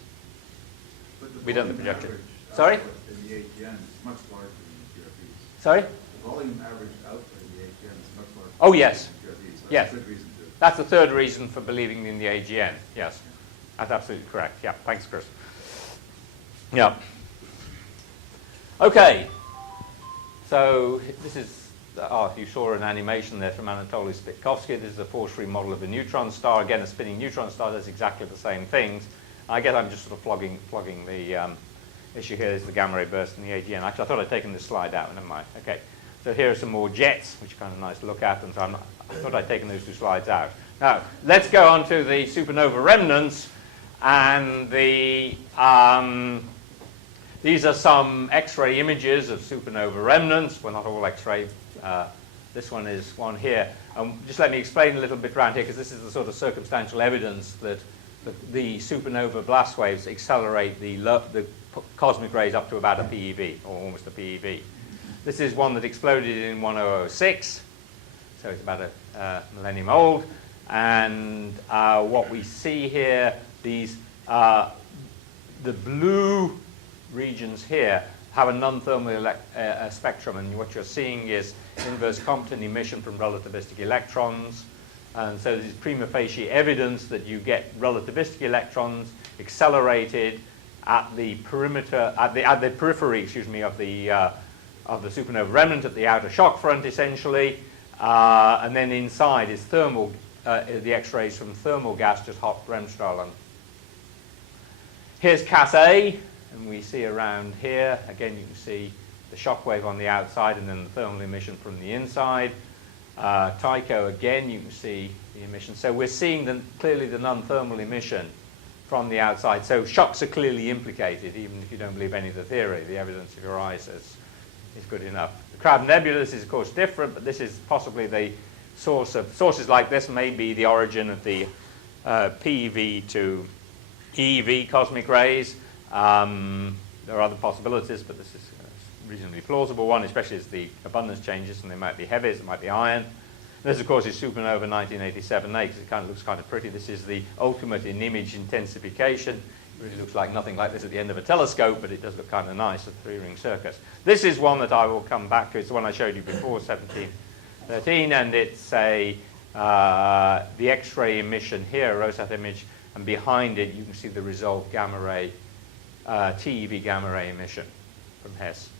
We don't have the projection. Sorry? In the Aegean is much larger than the QFEs. Sorry? The volume average output in the Aegean is much larger Oh, yes. than the QFEs. That's Yes. a good reason to. That's the third reason for believing in the Aegean. Yes. That's absolutely correct. Yeah. Thanks, Chris. Yeah. Okay. So this is, you saw an animation there from Anatoly Spitkovsky. This is a force-free model of a neutron star. Again, a spinning neutron star does exactly the same things. I guess I'm just sort of flogging the issue here. This is the gamma ray burst in the Aegean. Actually, I thought I'd taken this slide out, never mind. Okay. So here are some more jets, which are kind of nice to look at, and so I thought I'd taken those two slides out. Now, let's go on to the supernova remnants, and these are some X-ray images of supernova remnants. Well, not all X-ray. This one is one here. Just let me explain a little bit around here, because this is the sort of circumstantial evidence that the supernova blast waves accelerate the cosmic rays up to about a PeV, or almost a PeV. This is one that exploded in 1006, so it's about a millennium old. And what we see here, the blue regions here have a non-thermal spectrum, and what you're seeing is inverse Compton emission from relativistic electrons. And so this is prima facie evidence that you get relativistic electrons accelerated at the perimeter, at the periphery, of the supernova remnant, at the outer shock front, essentially. And then inside is thermal, the X-rays from thermal gas, just hot Bremsstrahlung. Here's Cas A, and we see around here, again, you can see the shock wave on the outside and then the thermal emission from the inside. Tycho, again, you can see the emission. So we're seeing clearly the non-thermal emission from the outside. So shocks are clearly implicated, even if you don't believe any of the theory. The evidence of your eyes is good enough. The Crab Nebula, this is, of course, different, but this is possibly the source of... Sources like this may be the origin of the PeV to EV cosmic rays. There are other possibilities, but this is a reasonably plausible one, especially as the abundance changes, and they might be heavies, it might be iron. This, of course, is supernova 1987A, because it kind of looks kind of pretty. This is the ultimate in image intensification. It really looks like nothing like this at the end of a telescope, but it does look kind of nice at the three-ring circus. This is one that I will come back to. It's the one I showed you before, 1713, and it's the X-ray emission here, a Rosat image, and behind it you can see the result gamma ray, TeV gamma ray emission from Hess.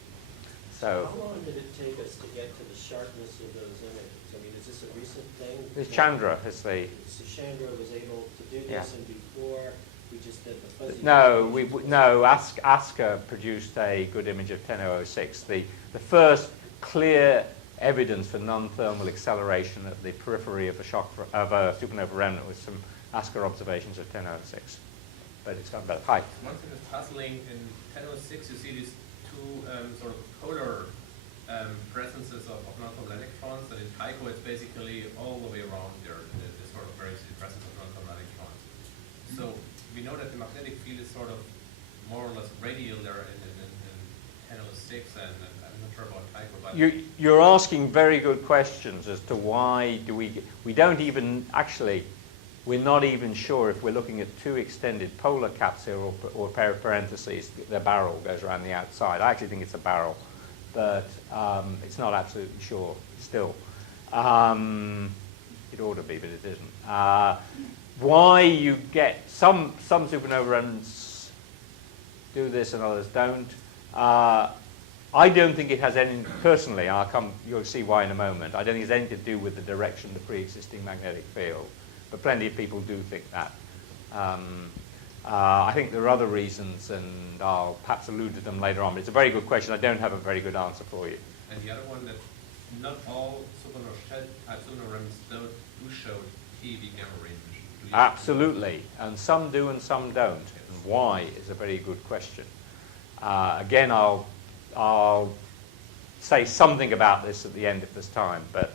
So, how long did it take us to get to the sharpness of those images? I mean, is this a recent thing? This Chandra is the... So Chandra was able to do this, Yeah. and before We just did the fuzzy. No, ASCA produced a good image of 10006. The first clear evidence for non-thermal acceleration at the periphery of a supernova remnant was some ASCA observations of 10006. But it's gotten better. Hi. One thing that's puzzling in 1006, you see these two sort of polar presences of non-thermal electrons, and in Tycho it's basically all the way around there, the sort of very steady presence of non-thermal electrons. So we know that the magnetic field is sort of more or less radial there in 1006, and I'm not sure about Tycho. But You're asking very good questions as to why do we don't even actually. We're not even sure if we're looking at two extended polar caps here or a pair of parentheses. The barrel goes around the outside. I actually think it's a barrel, but it's not absolutely sure still. It ought to be, but it isn't. Why you get some supernova remnants do this and others don't. I don't think it has any, personally, you'll see why in a moment, I don't think it has anything to do with the direction of the pre-existing magnetic field. But plenty of people do think that. I think there are other reasons, and I'll perhaps allude to them later on. But it's a very good question. I don't have a very good answer for you. And the other one, that not all supernova remnants do show keV gamma range. Absolutely. And some do and some don't. And why is a very good question. Again, I'll say something about this at the end if there's time. But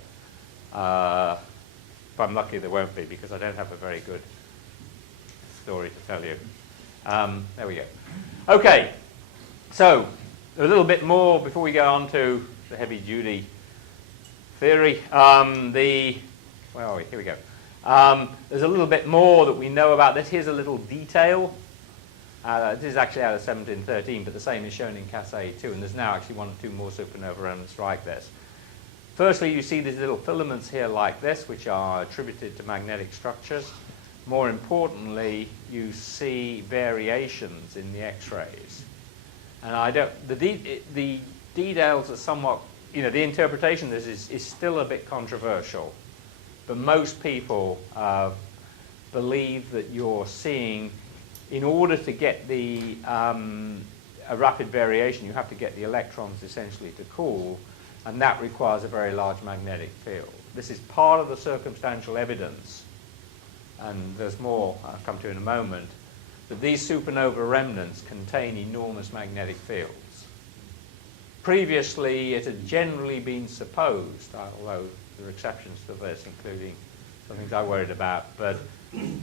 if I'm lucky, there won't be, because I don't have a very good story to tell you. There we go. Okay, so a little bit more before we go on to the heavy-duty theory. Where are we? Here we go. There's a little bit more that we know about this. Here's a little detail. This is actually out of 1713, but the same is shown in Cassay 2, and there's now actually one or two more supernova remnants like this. Firstly, you see these little filaments here like this, which are attributed to magnetic structures. More importantly, you see variations in the X-rays. And the details are somewhat, the interpretation of this is still a bit controversial. But most people believe that you're seeing, in order to get a rapid variation, you have to get the electrons essentially to cool. And that requires a very large magnetic field. This is part of the circumstantial evidence, and there's more I'll come to in a moment, that these supernova remnants contain enormous magnetic fields. Previously, it had generally been supposed, although there are exceptions to this, including some things I worried about, but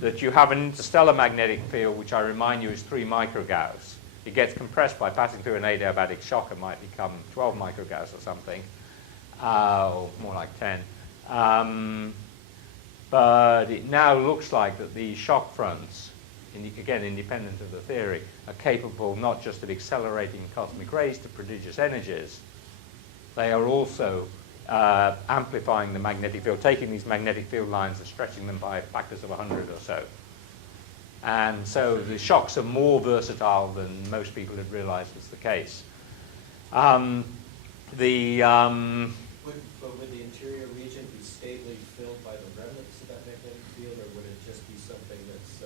that you have an interstellar magnetic field, which I remind you is 3 microgauss. It gets compressed by passing through an adiabatic shock. It might become 12 microgauss or something, or more like 10. But it now looks like that these shock fronts, again independent of the theory, are capable not just of accelerating cosmic rays to prodigious energies, they are also amplifying the magnetic field, taking these magnetic field lines and stretching them by factors of 100 or so. And so the shocks are more versatile than most people had realized was the case. Would the interior region be stably filled by the remnants of that magnetic field, or would it just be something that's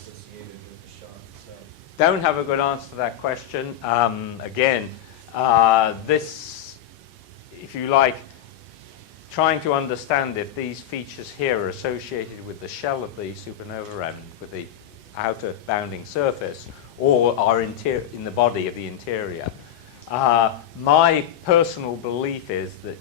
associated with the shock itself? Don't have a good answer to that question. Again, this, if you like, trying to understand if these features here are associated with the shell of the supernova remnant, with the outer bounding surface, or are in the body of the interior. My personal belief is that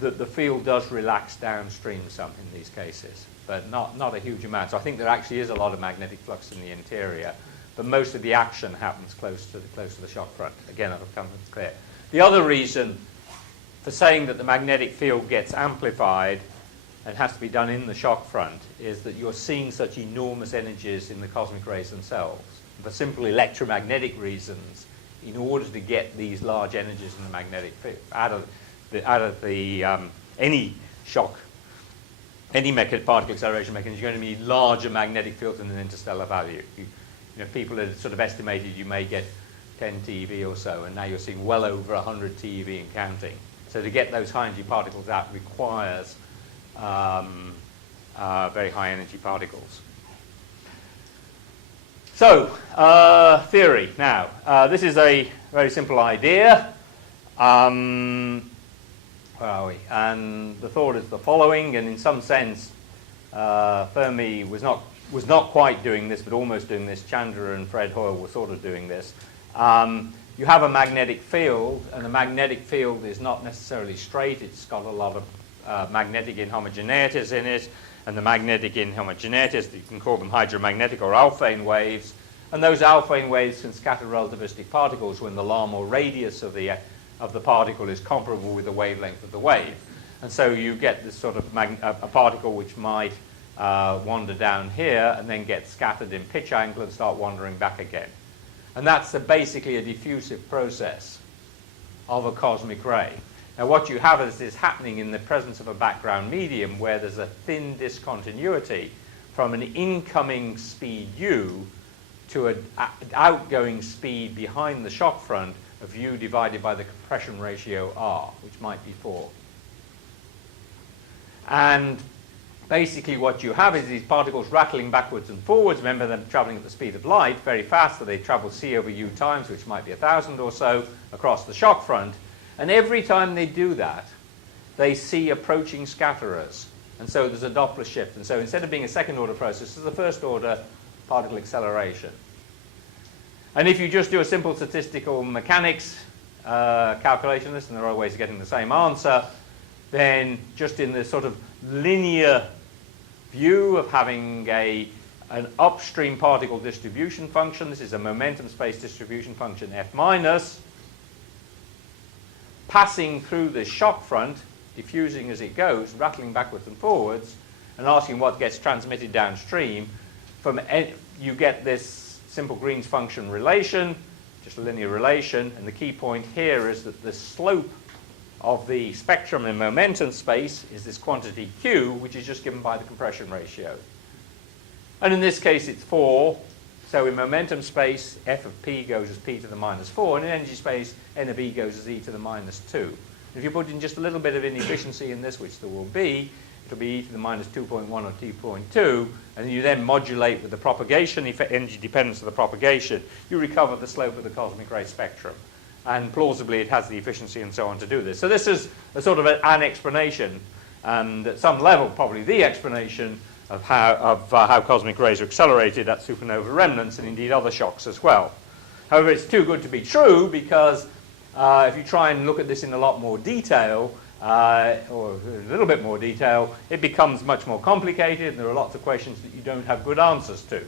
the field does relax downstream some in these cases, but not a huge amount. So I think there actually is a lot of magnetic flux in the interior, but most of the action happens close to the shock front. Again, that'll come clear. The other reason for saying that the magnetic field gets amplified and has to be done in the shock front is that you're seeing such enormous energies in the cosmic rays themselves. For simple electromagnetic reasons, in order to get these large energies in the magnetic field out of any shock, any particle acceleration mechanism, you're going to need larger magnetic fields than an interstellar value. People had sort of estimated you may get 10 TeV or so, and now you're seeing well over 100 TeV and counting. So to get those high energy particles out requires very high energy particles. So, theory. Now, this is a very simple idea. Where are we? And the thought is the following, and in some sense, Fermi was not quite doing this, but almost doing this. Chandra and Fred Hoyle were sort of doing this. You have a magnetic field, and the magnetic field is not necessarily straight. It's got a lot of magnetic inhomogeneities in it, and the magnetic inhomogeneities, you can call them hydromagnetic or Alfvén waves, and those Alfvén waves can scatter relativistic particles when the Lam or radius of the particle is comparable with the wavelength of the wave. And so you get this sort of a particle which might wander down here and then get scattered in pitch angle and start wandering back again. And that's basically a diffusive process of a cosmic ray. Now what you have is this happening in the presence of a background medium where there's a thin discontinuity from an incoming speed u to an outgoing speed behind the shock front of u divided by the compression ratio r, which might be 4. And basically what you have is these particles rattling backwards and forwards. Remember, them traveling at the speed of light very fast, so they travel c over u times, which might be 1,000 or so, across the shock front. And every time they do that, they see approaching scatterers. And so there's a Doppler shift. And so instead of being a second-order process, there's a first-order particle acceleration. And if you just do a simple statistical mechanics calculation of this, and there are ways of getting the same answer, then just in this sort of linear view of having an upstream particle distribution function, this is a momentum space distribution function f minus, passing through the shock front, diffusing as it goes, rattling backwards and forwards, and asking what gets transmitted downstream, you get this simple Green's function relation, just a linear relation, and the key point here is that the slope of the spectrum in momentum space is this quantity q, which is just given by the compression ratio. And in this case it's 4, so in momentum space f of p goes as p to the minus 4, and in energy space n of e goes as e to the minus 2. If you put in just a little bit of inefficiency in this, which there will be, it'll be e to the minus 2.1 or t.2, and you then modulate with the propagation, energy dependence of the propagation, you recover the slope of the cosmic ray spectrum. And plausibly it has the efficiency and so on to do this. So this is a sort of an explanation, and at some level probably the explanation of how cosmic rays are accelerated at supernova remnants, and indeed other shocks as well. However, it's too good to be true, because if you try and look at this in a lot more detail, or a little bit more detail, it becomes much more complicated, and there are lots of questions that you don't have good answers to.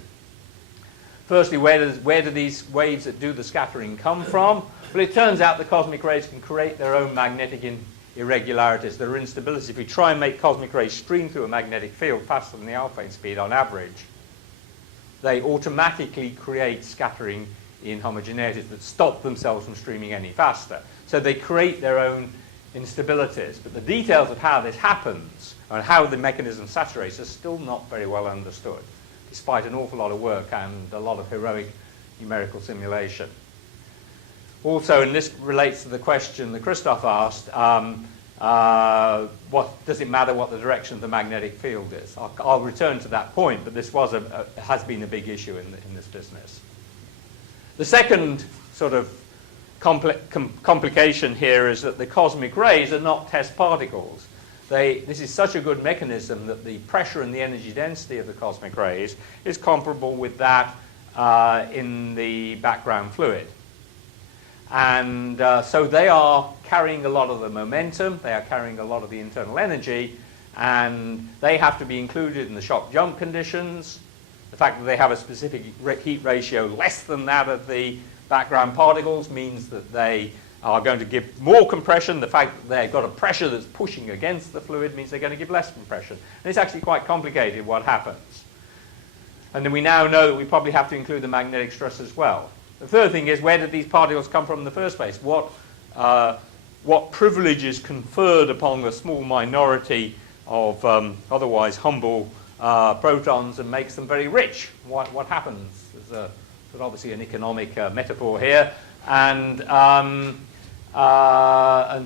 Firstly, where do these waves that do the scattering come from? Well, it turns out the cosmic rays can create their own magnetic irregularities. There are instabilities. If we try and make cosmic rays stream through a magnetic field faster than the Alfvén speed on average, they automatically create scattering inhomogeneities that stop themselves from streaming any faster. So they create their own instabilities. But the details of how this happens and how the mechanism saturates are still not very well understood, despite an awful lot of work and a lot of heroic numerical simulation. Also, and this relates to the question that Christoph asked, what does it matter what the direction of the magnetic field is? I'll return to that point, but this has been a big issue in this business. The second sort of complication here is that the cosmic rays are not test particles. This is such a good mechanism that the pressure and the energy density of the cosmic rays is comparable with that in the background fluid. And so they are carrying a lot of the momentum, they are carrying a lot of the internal energy, and they have to be included in the shock jump conditions. The fact that they have a specific heat ratio less than that of the background particles means that they are going to give more compression. The fact that they've got a pressure that's pushing against the fluid means they're going to give less compression. And it's actually quite complicated what happens. And then we now know that we probably have to include the magnetic stress as well. The third thing is, where did these particles come from in the first place? What privilege is conferred upon the small minority of otherwise humble protons and makes them very rich? What happens? There's obviously an economic metaphor here. And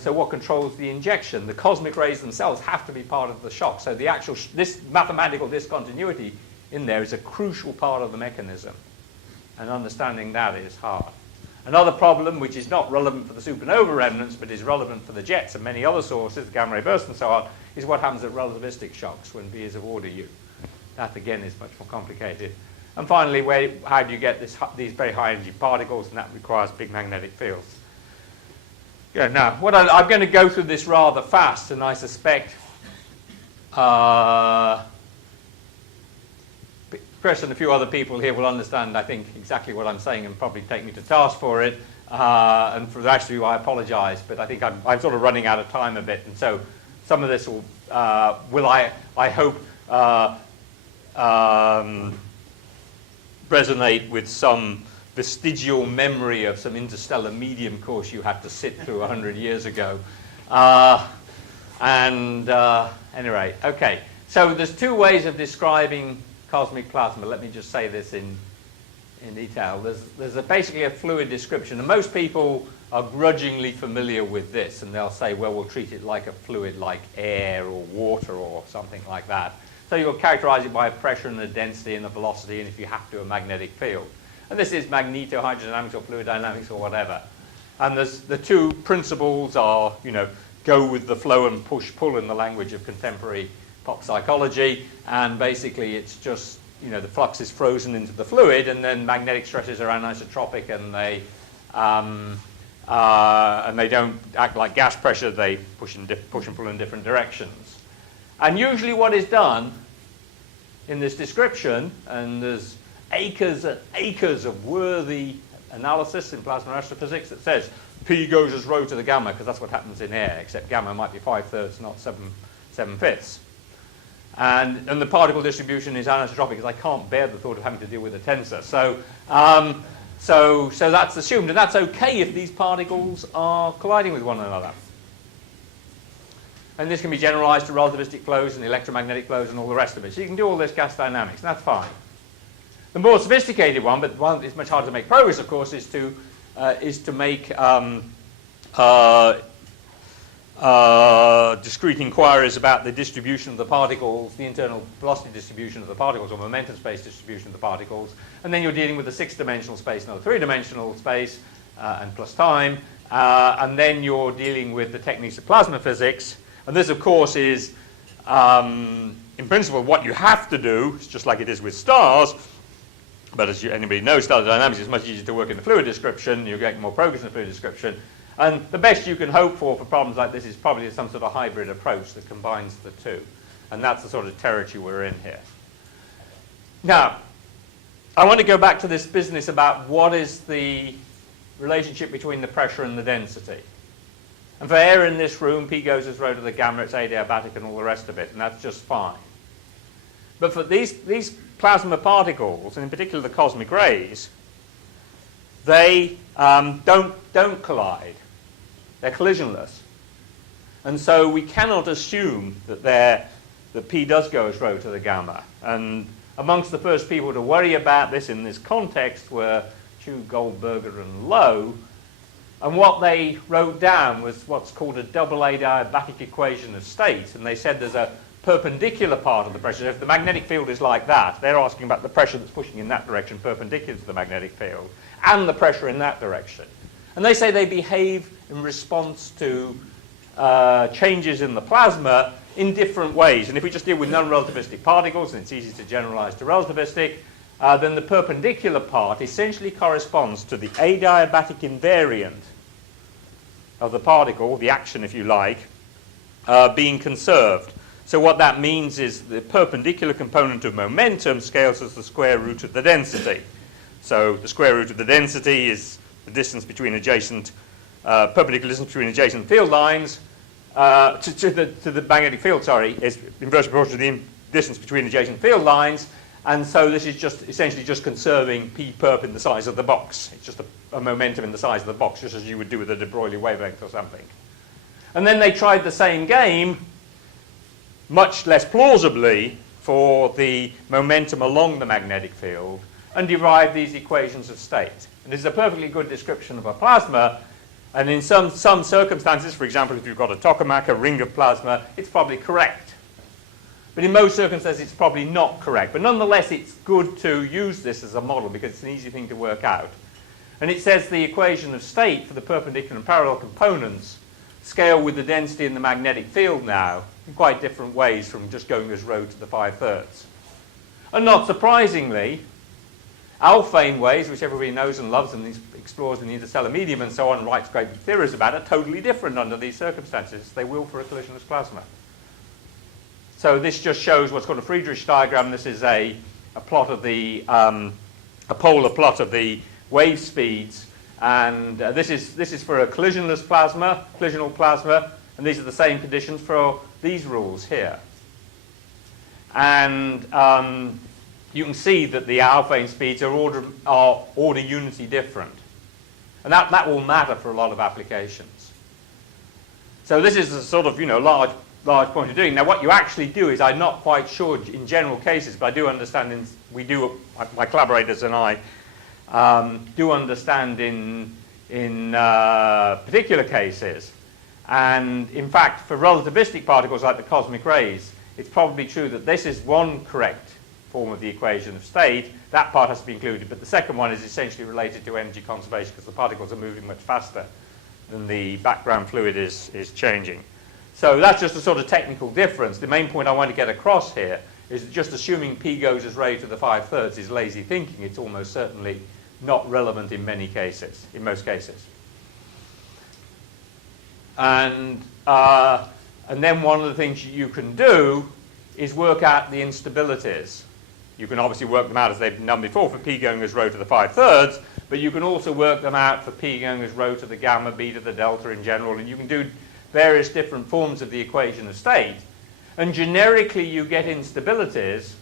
so what controls the injection? The cosmic rays themselves have to be part of the shock. So the actual this mathematical discontinuity in there is a crucial part of the mechanism. and understanding that is hard. Another problem, which is not relevant for the supernova remnants, but is relevant for the jets and many other sources, the gamma ray bursts and so on, is what happens at relativistic shocks when B is of order U. That, again, is much more complicated. And finally, how do you get these very high-energy particles, and that requires big magnetic fields. Yeah, now, I'm going to go through this rather fast, and I suspect Chris and a few other people here will understand, I think, exactly what I'm saying and probably take me to task for it. And for the rest of you, I apologize, but I think I'm sort of running out of time a bit, and so some of this will I hope, resonate with some vestigial memory of some interstellar medium course you had to sit through 100 years ago. Anyway, okay. So there's two ways of describing cosmic plasma. Let me just say this in detail. There's basically a fluid description, and most people are grudgingly familiar with this, and they'll say, well, we'll treat it like a fluid like air or water or something like that. So you'll characterize it by a pressure and a density and a velocity, and if you have to, a magnetic field. And this is magneto, hydrodynamics, or fluid dynamics, or whatever. And the two principles are, go with the flow and push-pull in the language of contemporary pop psychology, and basically it's just, the flux is frozen into the fluid, and then magnetic stresses are anisotropic, and they don't act like gas pressure, they push and pull in different directions. And usually what is done in this description, and there's acres and acres of worthy analysis in plasma astrophysics that says P goes as rho to the gamma, because that's what happens in air, except gamma might be 5/3, not 7/5. And the particle distribution is anisotropic, because I can't bear the thought of having to deal with a tensor. So that's assumed, and that's okay if these particles are colliding with one another. And this can be generalized to relativistic flows and electromagnetic flows and all the rest of it. So you can do all this gas dynamics, and that's fine. The more sophisticated one, but one is much harder to make progress, of course, is to make discrete inquiries about the distribution of the particles, the internal velocity distribution of the particles, or momentum space distribution of the particles. And then you're dealing with a 6-dimensional space, not a 3-dimensional space, and plus time. And then you're dealing with the techniques of plasma physics. And this, of course, is, in principle, what you have to do. It's just like it is with stars. But as anybody knows, stellar dynamics is much easier to work in the fluid description. You're getting more progress in the fluid description. And the best you can hope for problems like this is probably some sort of hybrid approach that combines the two. And that's the sort of territory we're in here. Now, I want to go back to this business about what is the relationship between the pressure and the density. And for air in this room, P goes as rho to the gamma, it's adiabatic and all the rest of it, and that's just fine. But for these plasma particles, and in particular the cosmic rays, they don't collide. They're collisionless. And so we cannot assume that P does go as rho to the gamma. And amongst the first people to worry about this in this context were Chu, Goldberger, and Lowe. And what they wrote down was what's called a double adiabatic equation of state. And they said there's a perpendicular part of the pressure. If the magnetic field is like that, they're asking about the pressure that's pushing in that direction perpendicular to the magnetic field, and the pressure in that direction. And they say they behave in response to changes in the plasma in different ways. And if we just deal with non-relativistic particles, and it's easy to generalize to relativistic, then the perpendicular part essentially corresponds to the adiabatic invariant of the particle, the action if you like, being conserved. So what that means is the perpendicular component of momentum scales as the square root of the density. So the square root of the density is the distance between adjacent, perpendicular distance between adjacent field lines to the magnetic field, is inversely proportional to the distance between adjacent field lines. And so this is just essentially just conserving P perp in the size of the box. It's just a momentum in the size of the box, just as you would do with a de Broglie wavelength or something. And then they tried the same game, much less plausibly, for the momentum along the magnetic field, and derived these equations of state. And this is a perfectly good description of a plasma, and in some circumstances, for example, if you've got a tokamak, a ring of plasma, it's probably correct. But in most circumstances, it's probably not correct. But nonetheless, it's good to use this as a model because it's an easy thing to work out. And it says the equation of state for the perpendicular and parallel components scale with the density in the magnetic field now in quite different ways from just going as rho to the 5/3. And not surprisingly, Alfvén waves, which everybody knows and loves and explores in the interstellar medium and so on and writes great theories about, are totally different under these circumstances. They will for a collisionless plasma. So this just shows what's called a Friedrich diagram. This is a plot of the, a polar plot of the wave speeds. And this is for a collisionless plasma, collisional plasma, and these are the same conditions for these rules here. And you can see that the Alfvén speeds are order unity different. And that will matter for a lot of applications. So this is a sort of, large point of doing. Now what you actually do is, I'm not quite sure in general cases, but I do understand, my collaborators and I do understand in particular cases. And in fact, for relativistic particles like the cosmic rays, it's probably true that this is one correct form of the equation of state. That part has to be included, but the second one is essentially related to energy conservation because the particles are moving much faster than the background fluid is changing. So that's just a sort of technical difference. The main point I want to get across here is that just assuming P goes as rho to the 5/3 is lazy thinking. It's almost certainly not relevant in many cases, in most cases. And then one of the things you can do is work out the instabilities. You can obviously work them out as they've been done before for P going as rho to the 5/3, but you can also work them out for P going as rho to the gamma, B to the delta in general, and you can do various different forms of the equation of state. And generically you get instabilities,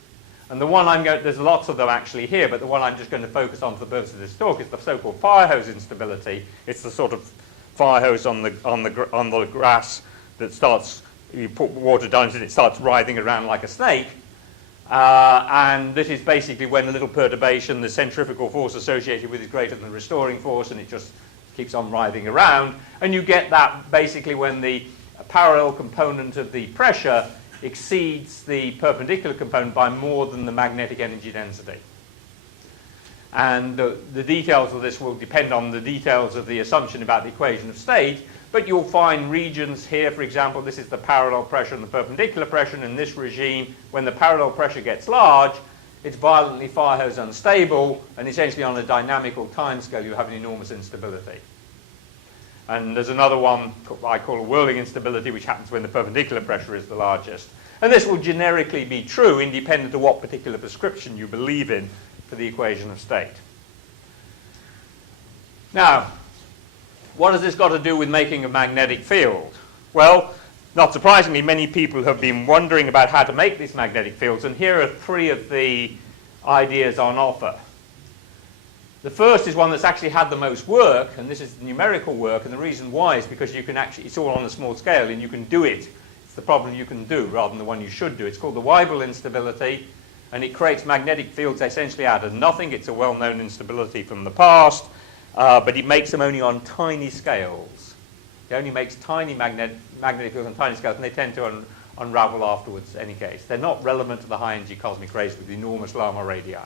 and the one there's lots of them actually here, but the one I'm just going to focus on for the purpose of this talk is the so-called fire hose instability. It's the sort of fire hose on the grass that starts, you put water down and it starts writhing around like a snake. And this is basically when a little perturbation, the centrifugal force associated with it is greater than the restoring force, and it just keeps on writhing around. And you get that basically when the parallel component of the pressure exceeds the perpendicular component by more than the magnetic energy density. And the details of this will depend on the details of the assumption about the equation of state, but you'll find regions here, for example, this is the parallel pressure and the perpendicular pressure, and in this regime, when the parallel pressure gets large, it's violently fire hose unstable, and essentially on a dynamical timescale you have an enormous instability. And there's another one I call a whirling instability, which happens when the perpendicular pressure is the largest. And this will generically be true independent of what particular prescription you believe in for the equation of state. Now, what has this got to do with making a magnetic field? Well, not surprisingly, many people have been wondering about how to make these magnetic fields, and here are three of the ideas on offer. The first is one that's actually had the most work, and this is numerical work, and the reason why is because you can actually, it's all on a small scale, and you can do it. It's the problem you can do rather than the one you should do. It's called the Weibull Instability, and it creates magnetic fields essentially out of nothing. It's a well-known instability from the past, but it makes them only on tiny scales. It only makes tiny magnetic fields on tiny scales, and they tend to unravel afterwards in any case. They're not relevant to the high-energy cosmic rays with enormous Lama radii.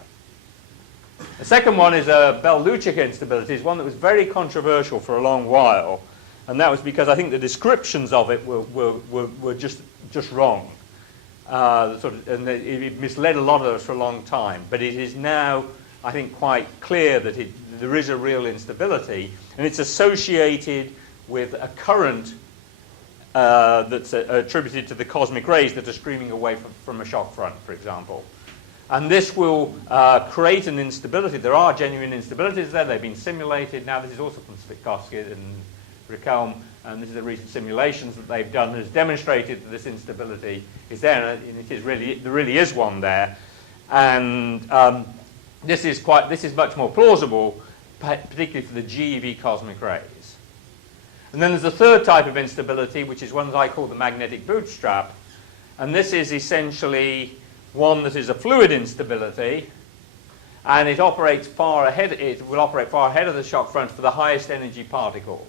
The second one is a Bell-Lucic instability. It's one that was very controversial for a long while, and that was because I think the descriptions of it were just wrong. And it misled a lot of us for a long time. But it is now, I think, quite clear that there is a real instability, and it's associated with a current that's attributed to the cosmic rays that are streaming away from a shock front, for example. And this will create an instability. There are genuine instabilities there. They've been simulated. Now, this is also from Svitkowski and Riquelme, and this is the recent simulations that they've done that has demonstrated that this instability is there, and it is really, there really is one there. And this is much more plausible, particularly for the GeV cosmic rays. And then there's a third type of instability, which is one that I call the magnetic bootstrap, and this is essentially one that is a fluid instability, and it operates far ahead. It will operate far ahead of the shock front for the highest energy particles.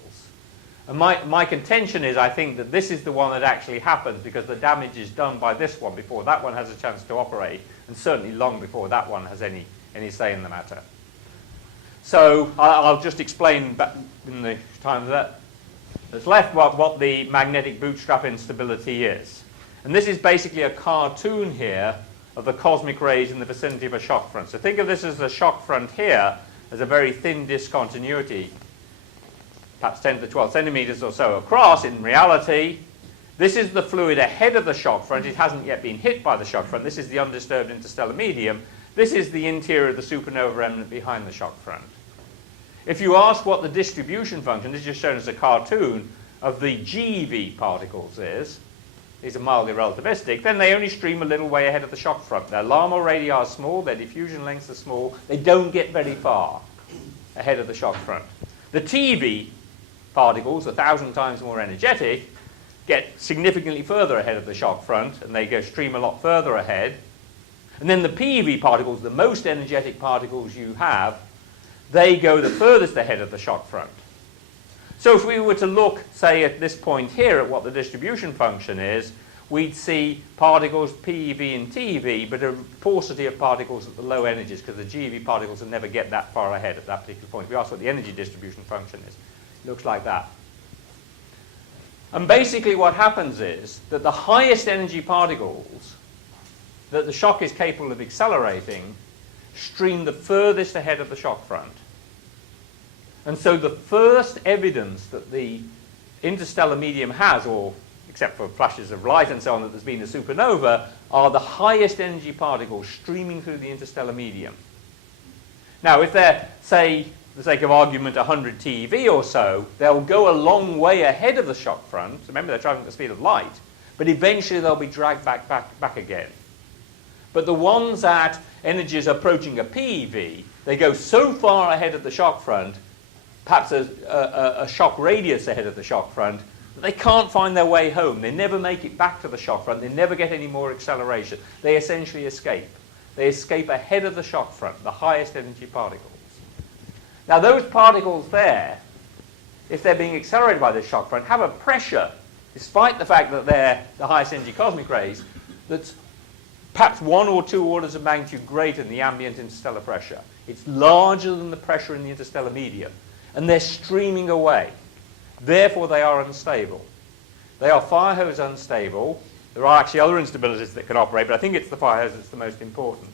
And my contention is, I think that this is the one that actually happens because the damage is done by this one before that one has a chance to operate, and certainly long before that one has any say in the matter. So I'll just explain back in the time that's left what the magnetic bootstrap instability is. And this is basically a cartoon here of the cosmic rays in the vicinity of a shock front. So think of this as the shock front here as a very thin discontinuity, perhaps 10 to 12 centimeters or so across. In reality, this is the fluid ahead of the shock front. It hasn't yet been hit by the shock front. This is the undisturbed interstellar medium. This is the interior of the supernova remnant behind the shock front. If you ask what the distribution function, this is just shown as a cartoon, of the GeV particles is, these are mildly relativistic, then they only stream a little way ahead of the shock front. Their Larmor radii are small, their diffusion lengths are small, they don't get very far ahead of the shock front. The TeV particles, 1,000 times more energetic, get significantly further ahead of the shock front, and they go stream a lot further ahead. And then the PeV particles, the most energetic particles you have, they go the furthest ahead of the shock front. So if we were to look, say, at this point here at what the distribution function is, we'd see particles PeV and TeV, but a paucity of particles at the low energies, because the GeV particles will never get that far ahead at that particular point. If we ask what the energy distribution function is, it looks like that. And basically what happens is that the highest energy particles that the shock is capable of accelerating stream the furthest ahead of the shock front. And so the first evidence that the interstellar medium has, or except for flashes of light and so on, that there's been a supernova, are the highest energy particles streaming through the interstellar medium. Now, if they're, say, for the sake of argument, 100 TeV or so, they'll go a long way ahead of the shock front. Remember, they're traveling at the speed of light. But eventually they'll be dragged back again. But the ones at energies approaching a PeV, they go so far ahead of the shock front, perhaps a shock radius ahead of the shock front, that they can't find their way home. They never make it back to the shock front. They never get any more acceleration. They essentially escape. They escape ahead of the shock front, the highest energy particles. Now those particles there, if they're being accelerated by this shock front, have a pressure, despite the fact that they're the highest energy cosmic rays, that's perhaps 1 or 2 orders of magnitude greater than the ambient interstellar pressure. It's larger than the pressure in the interstellar medium. And they're streaming away. Therefore, they are unstable. They are fire hose unstable. There are actually other instabilities that can operate, but I think it's the fire hose that's the most important.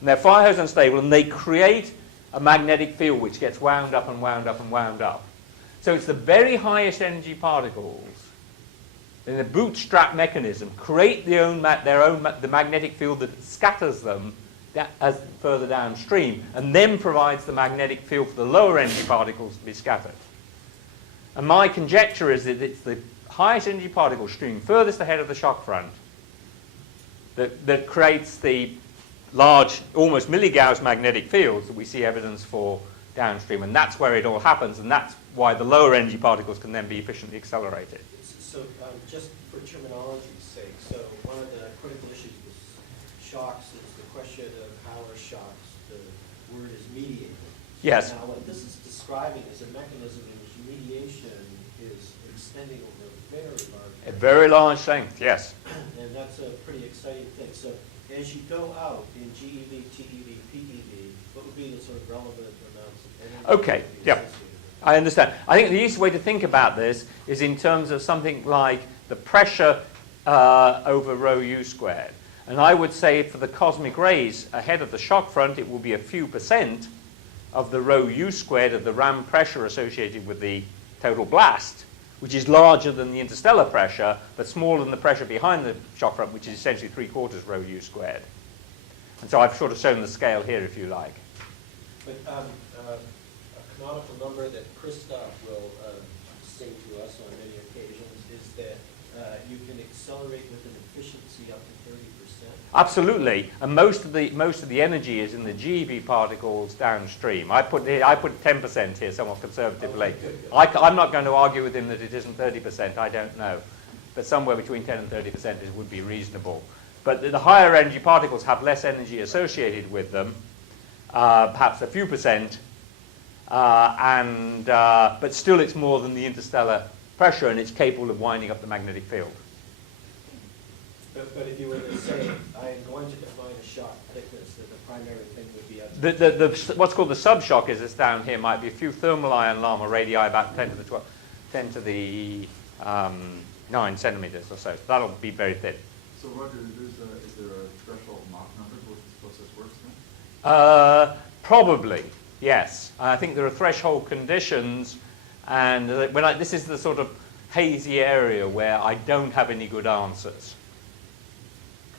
And they're fire hose unstable, and they create a magnetic field which gets wound up and wound up and wound up. So it's the very highest energy particles in the bootstrap mechanism create the magnetic field that scatters them as further downstream, and then provides the magnetic field for the lower energy particles to be scattered. And my conjecture is that it's the highest energy particles streaming furthest ahead of the shock front that creates the large, almost milligauss magnetic fields that we see evidence for downstream, and that's where it all happens, and that's why the lower energy particles can then be efficiently accelerated. So just for terminology's sake, so one of the critical issues with shocks is the question of how are shocks, the word is mediated. Yes. Now what this is describing is a mechanism in which mediation is extending over a very large length, yes. And that's a pretty exciting thing. So as you go out in GeV, TeV, PeV, what would be the sort of relevant amounts of energy? Okay, yeah. I understand. I think the easiest way to think about this is in terms of something like the pressure over rho u squared. And I would say for the cosmic rays ahead of the shock front, it will be a few % of the rho u squared of the ram pressure associated with the total blast, which is larger than the interstellar pressure, but smaller than the pressure behind the shock front, which is essentially 3/4 rho u squared. And so I've sort of shown the scale here, if you like. But a canonical number that Christoph will sing to us on many occasions is that you can accelerate with an efficiency up to 30%. Absolutely, and most of the energy is in the GeV particles downstream. I put 10% here, somewhat conservatively. Okay, I'm not going to argue with him that it isn't 30%. I don't know, but somewhere between 10 and 30% would be reasonable. But the higher energy particles have less energy associated with them, perhaps a few %, but still it's more than the interstellar pressure, and it's capable of winding up the magnetic field. But if you were to say, I am going to define a shock thickness, then the primary thing would be What's called the subshock is this down here, might be a few thermal ion lambda radii about 10 to the 9 centimeters or so. That'll be very thin. So Roger, is there a threshold Mach number for which this process works then? Probably, yes. I think there are threshold conditions, and this is the sort of hazy area where I don't have any good answers.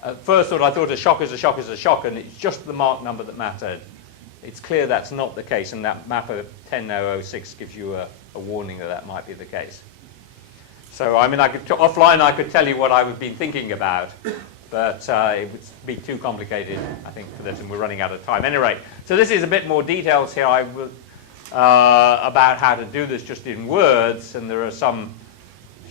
At first I thought a shock is a shock is a shock, and it's just the Mach number that mattered. It's clear that's not the case, and that map of 10006 gives you a warning that that might be the case. So, I mean, offline I could tell you what I've been thinking about, but it would be too complicated, I think, for this, and we're running out of time. Anyway, so this is a bit more details here about how to do this just in words, and there are some,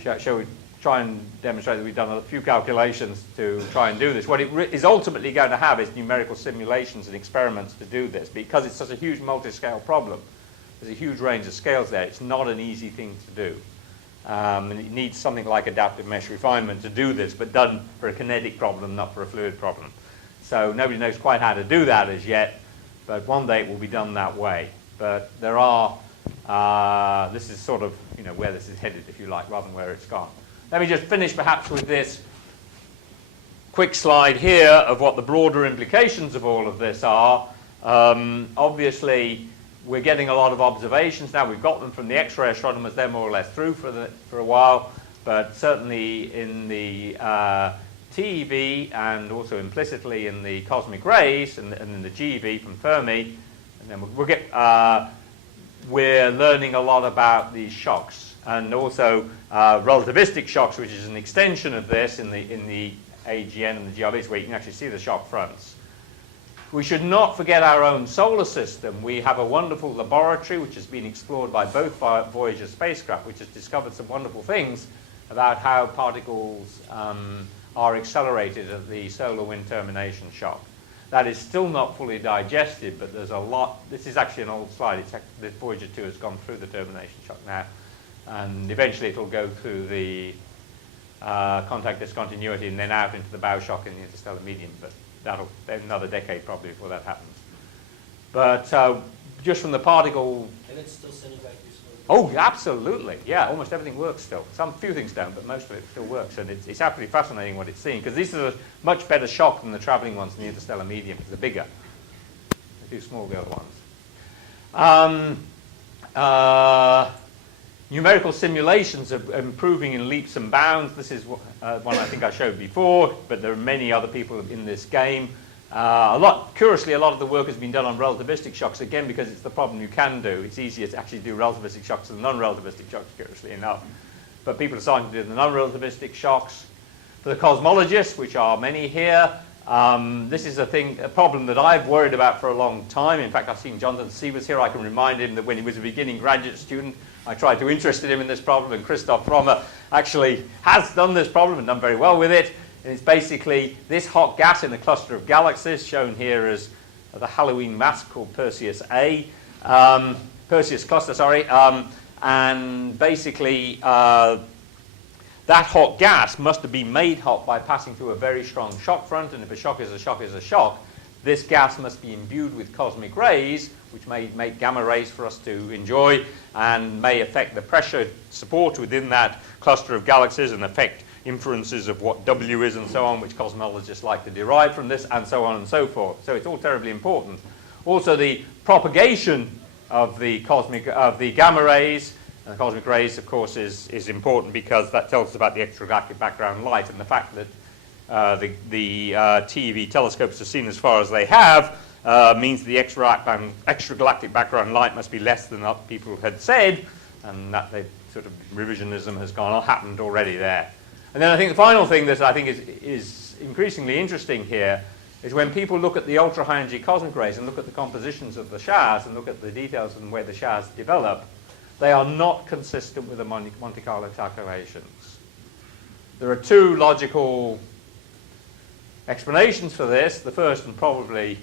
shall we try and demonstrate that we've done a few calculations to try and do this. What it is ultimately going to have is numerical simulations and experiments to do this, because it's such a huge multi-scale problem. There's a huge range of scales there. It's not an easy thing to do. And it needs something like adaptive mesh refinement to do this, but done for a kinetic problem, not for a fluid problem. So nobody knows quite how to do that as yet, but one day it will be done that way. But there are, this is sort of, where this is headed, if you like, rather than where it's gone. Let me just finish perhaps with this quick slide here of what the broader implications of all of this are. Obviously, we're getting a lot of observations now. We've got them from the X-ray astronomers. They're more or less through for a while. But certainly in the TeV and also implicitly in the cosmic rays and in the GeV from Fermi. And then we're learning a lot about these shocks. And also relativistic shocks, which is an extension of this in the Aegean and the GRBs, where you can actually see the shock fronts. We should not forget our own solar system. We have a wonderful laboratory which has been explored by both Voyager spacecraft, which has discovered some wonderful things about how particles are accelerated at the solar wind termination shock. That is still not fully digested, but there's a lot. This is actually an old slide. The Voyager 2 has gone through the termination shock now. And eventually it will go through the contact discontinuity and then out into the bow shock in the interstellar medium. But that'll be another decade probably before that happens. But just from the particle... And it's still sending back useful Oh, absolutely. Yeah, almost everything works still. Few things don't, but most of it still works. And it's absolutely fascinating what it's seeing, because these are a much better shock than the traveling ones in the interstellar medium, because they're bigger. They're too small, the other ones. Numerical simulations are improving in leaps and bounds. This is one I think I showed before, but there are many other people in this game. Curiously, a lot of the work has been done on relativistic shocks, again, because it's the problem you can do. It's easier to actually do relativistic shocks than non-relativistic shocks, curiously enough. But people are starting to do the non-relativistic shocks. For the cosmologists, which are many here, this is a problem that I've worried about for a long time. In fact, I've seen Jonathan Sievers here. I can remind him that when he was a beginning graduate student, I tried to interest him in this problem, and Christoph Frommer actually has done this problem and done very well with it. And it's basically this hot gas in a cluster of galaxies, shown here as the Halloween mass called Perseus A. Perseus cluster, sorry. And basically, that hot gas must have been made hot by passing through a very strong shock front. And if a shock is a shock is a shock, this gas must be imbued with cosmic rays, which may make gamma rays for us to enjoy, and may affect the pressure support within that cluster of galaxies and affect inferences of what W is and so on, which cosmologists like to derive from this, and so on and so forth. So it's all terribly important. Also, the propagation of the gamma rays and the cosmic rays, of course, is important, because that tells us about the extragalactic background light, and the fact that the TeV telescopes have seen as far as they have means the extragalactic background light must be less than what people had said, and that sort of revisionism has happened already there. And then I think the final thing that I think is increasingly interesting here is when people look at the ultra-high energy cosmic rays and look at the compositions of the showers and look at the details and where the showers develop, they are not consistent with the Monte Carlo calculations. There are two logical explanations for this. The first, and probably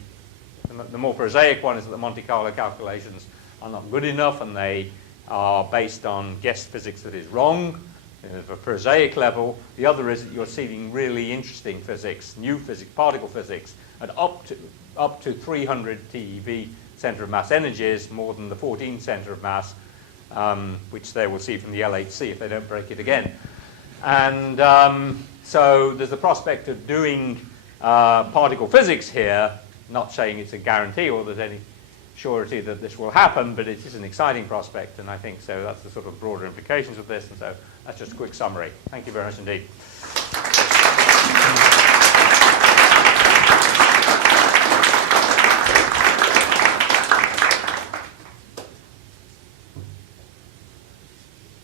the more prosaic one, is that the Monte Carlo calculations are not good enough, and they are based on guessed physics that is wrong at a prosaic level. The other is that you're seeing really interesting physics, new physics, particle physics, at up to 300 TeV center of mass energies, more than the 14 center of mass, which they will see from the LHC if they don't break it again. And so there's the prospect of doing particle physics here, not saying it's a guarantee or there's any surety that this will happen, but it is an exciting prospect, and I think so that's the sort of broader implications of this, and so that's just a quick summary. Thank you very much indeed.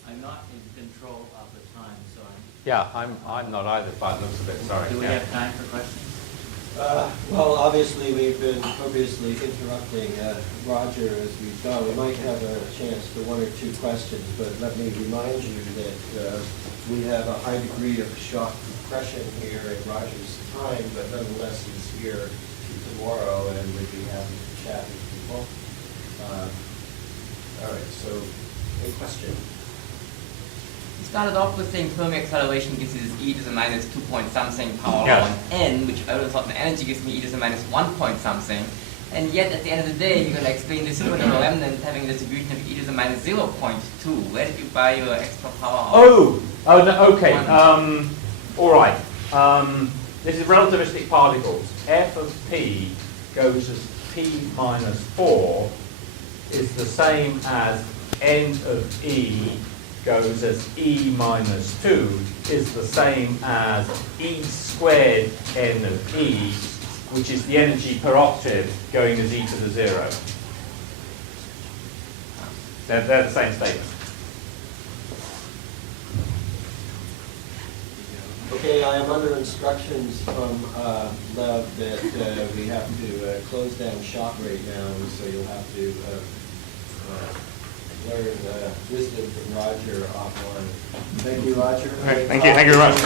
I'm not in control of the time, so Yeah, I'm not either, but it looks a bit sorry. do we Yeah. have time for questions? Well, obviously, we've been copiously interrupting Roger as we go. We might have a chance for one or two questions, but let me remind you that we have a high degree of shock compression here in Roger's time, but nonetheless, he's here tomorrow and we'd be happy to chat with people. All right, so any question? We started off with saying Fermi acceleration gives you this e to the minus 2 point something power Yes. on n, which I would have thought the energy gives me e to the minus 1 point something. And yet, at the end of the day, you're going to explain the Supernova Remnants having a distribution of e to the minus 0.2. Where did you buy your extra power? Oh, no, okay. All right. This is relativistic particles. F of p goes as p minus 4 is the same as n of e goes as e minus 2 is the same as e squared n of e, which is the energy per octave going as e to the 0. They're the same statement. Okay, I am under instructions from Lev that we have to close down shop right now, and so you'll have to learn wisdom from Roger offline. Thank you, Roger. Thank you very much.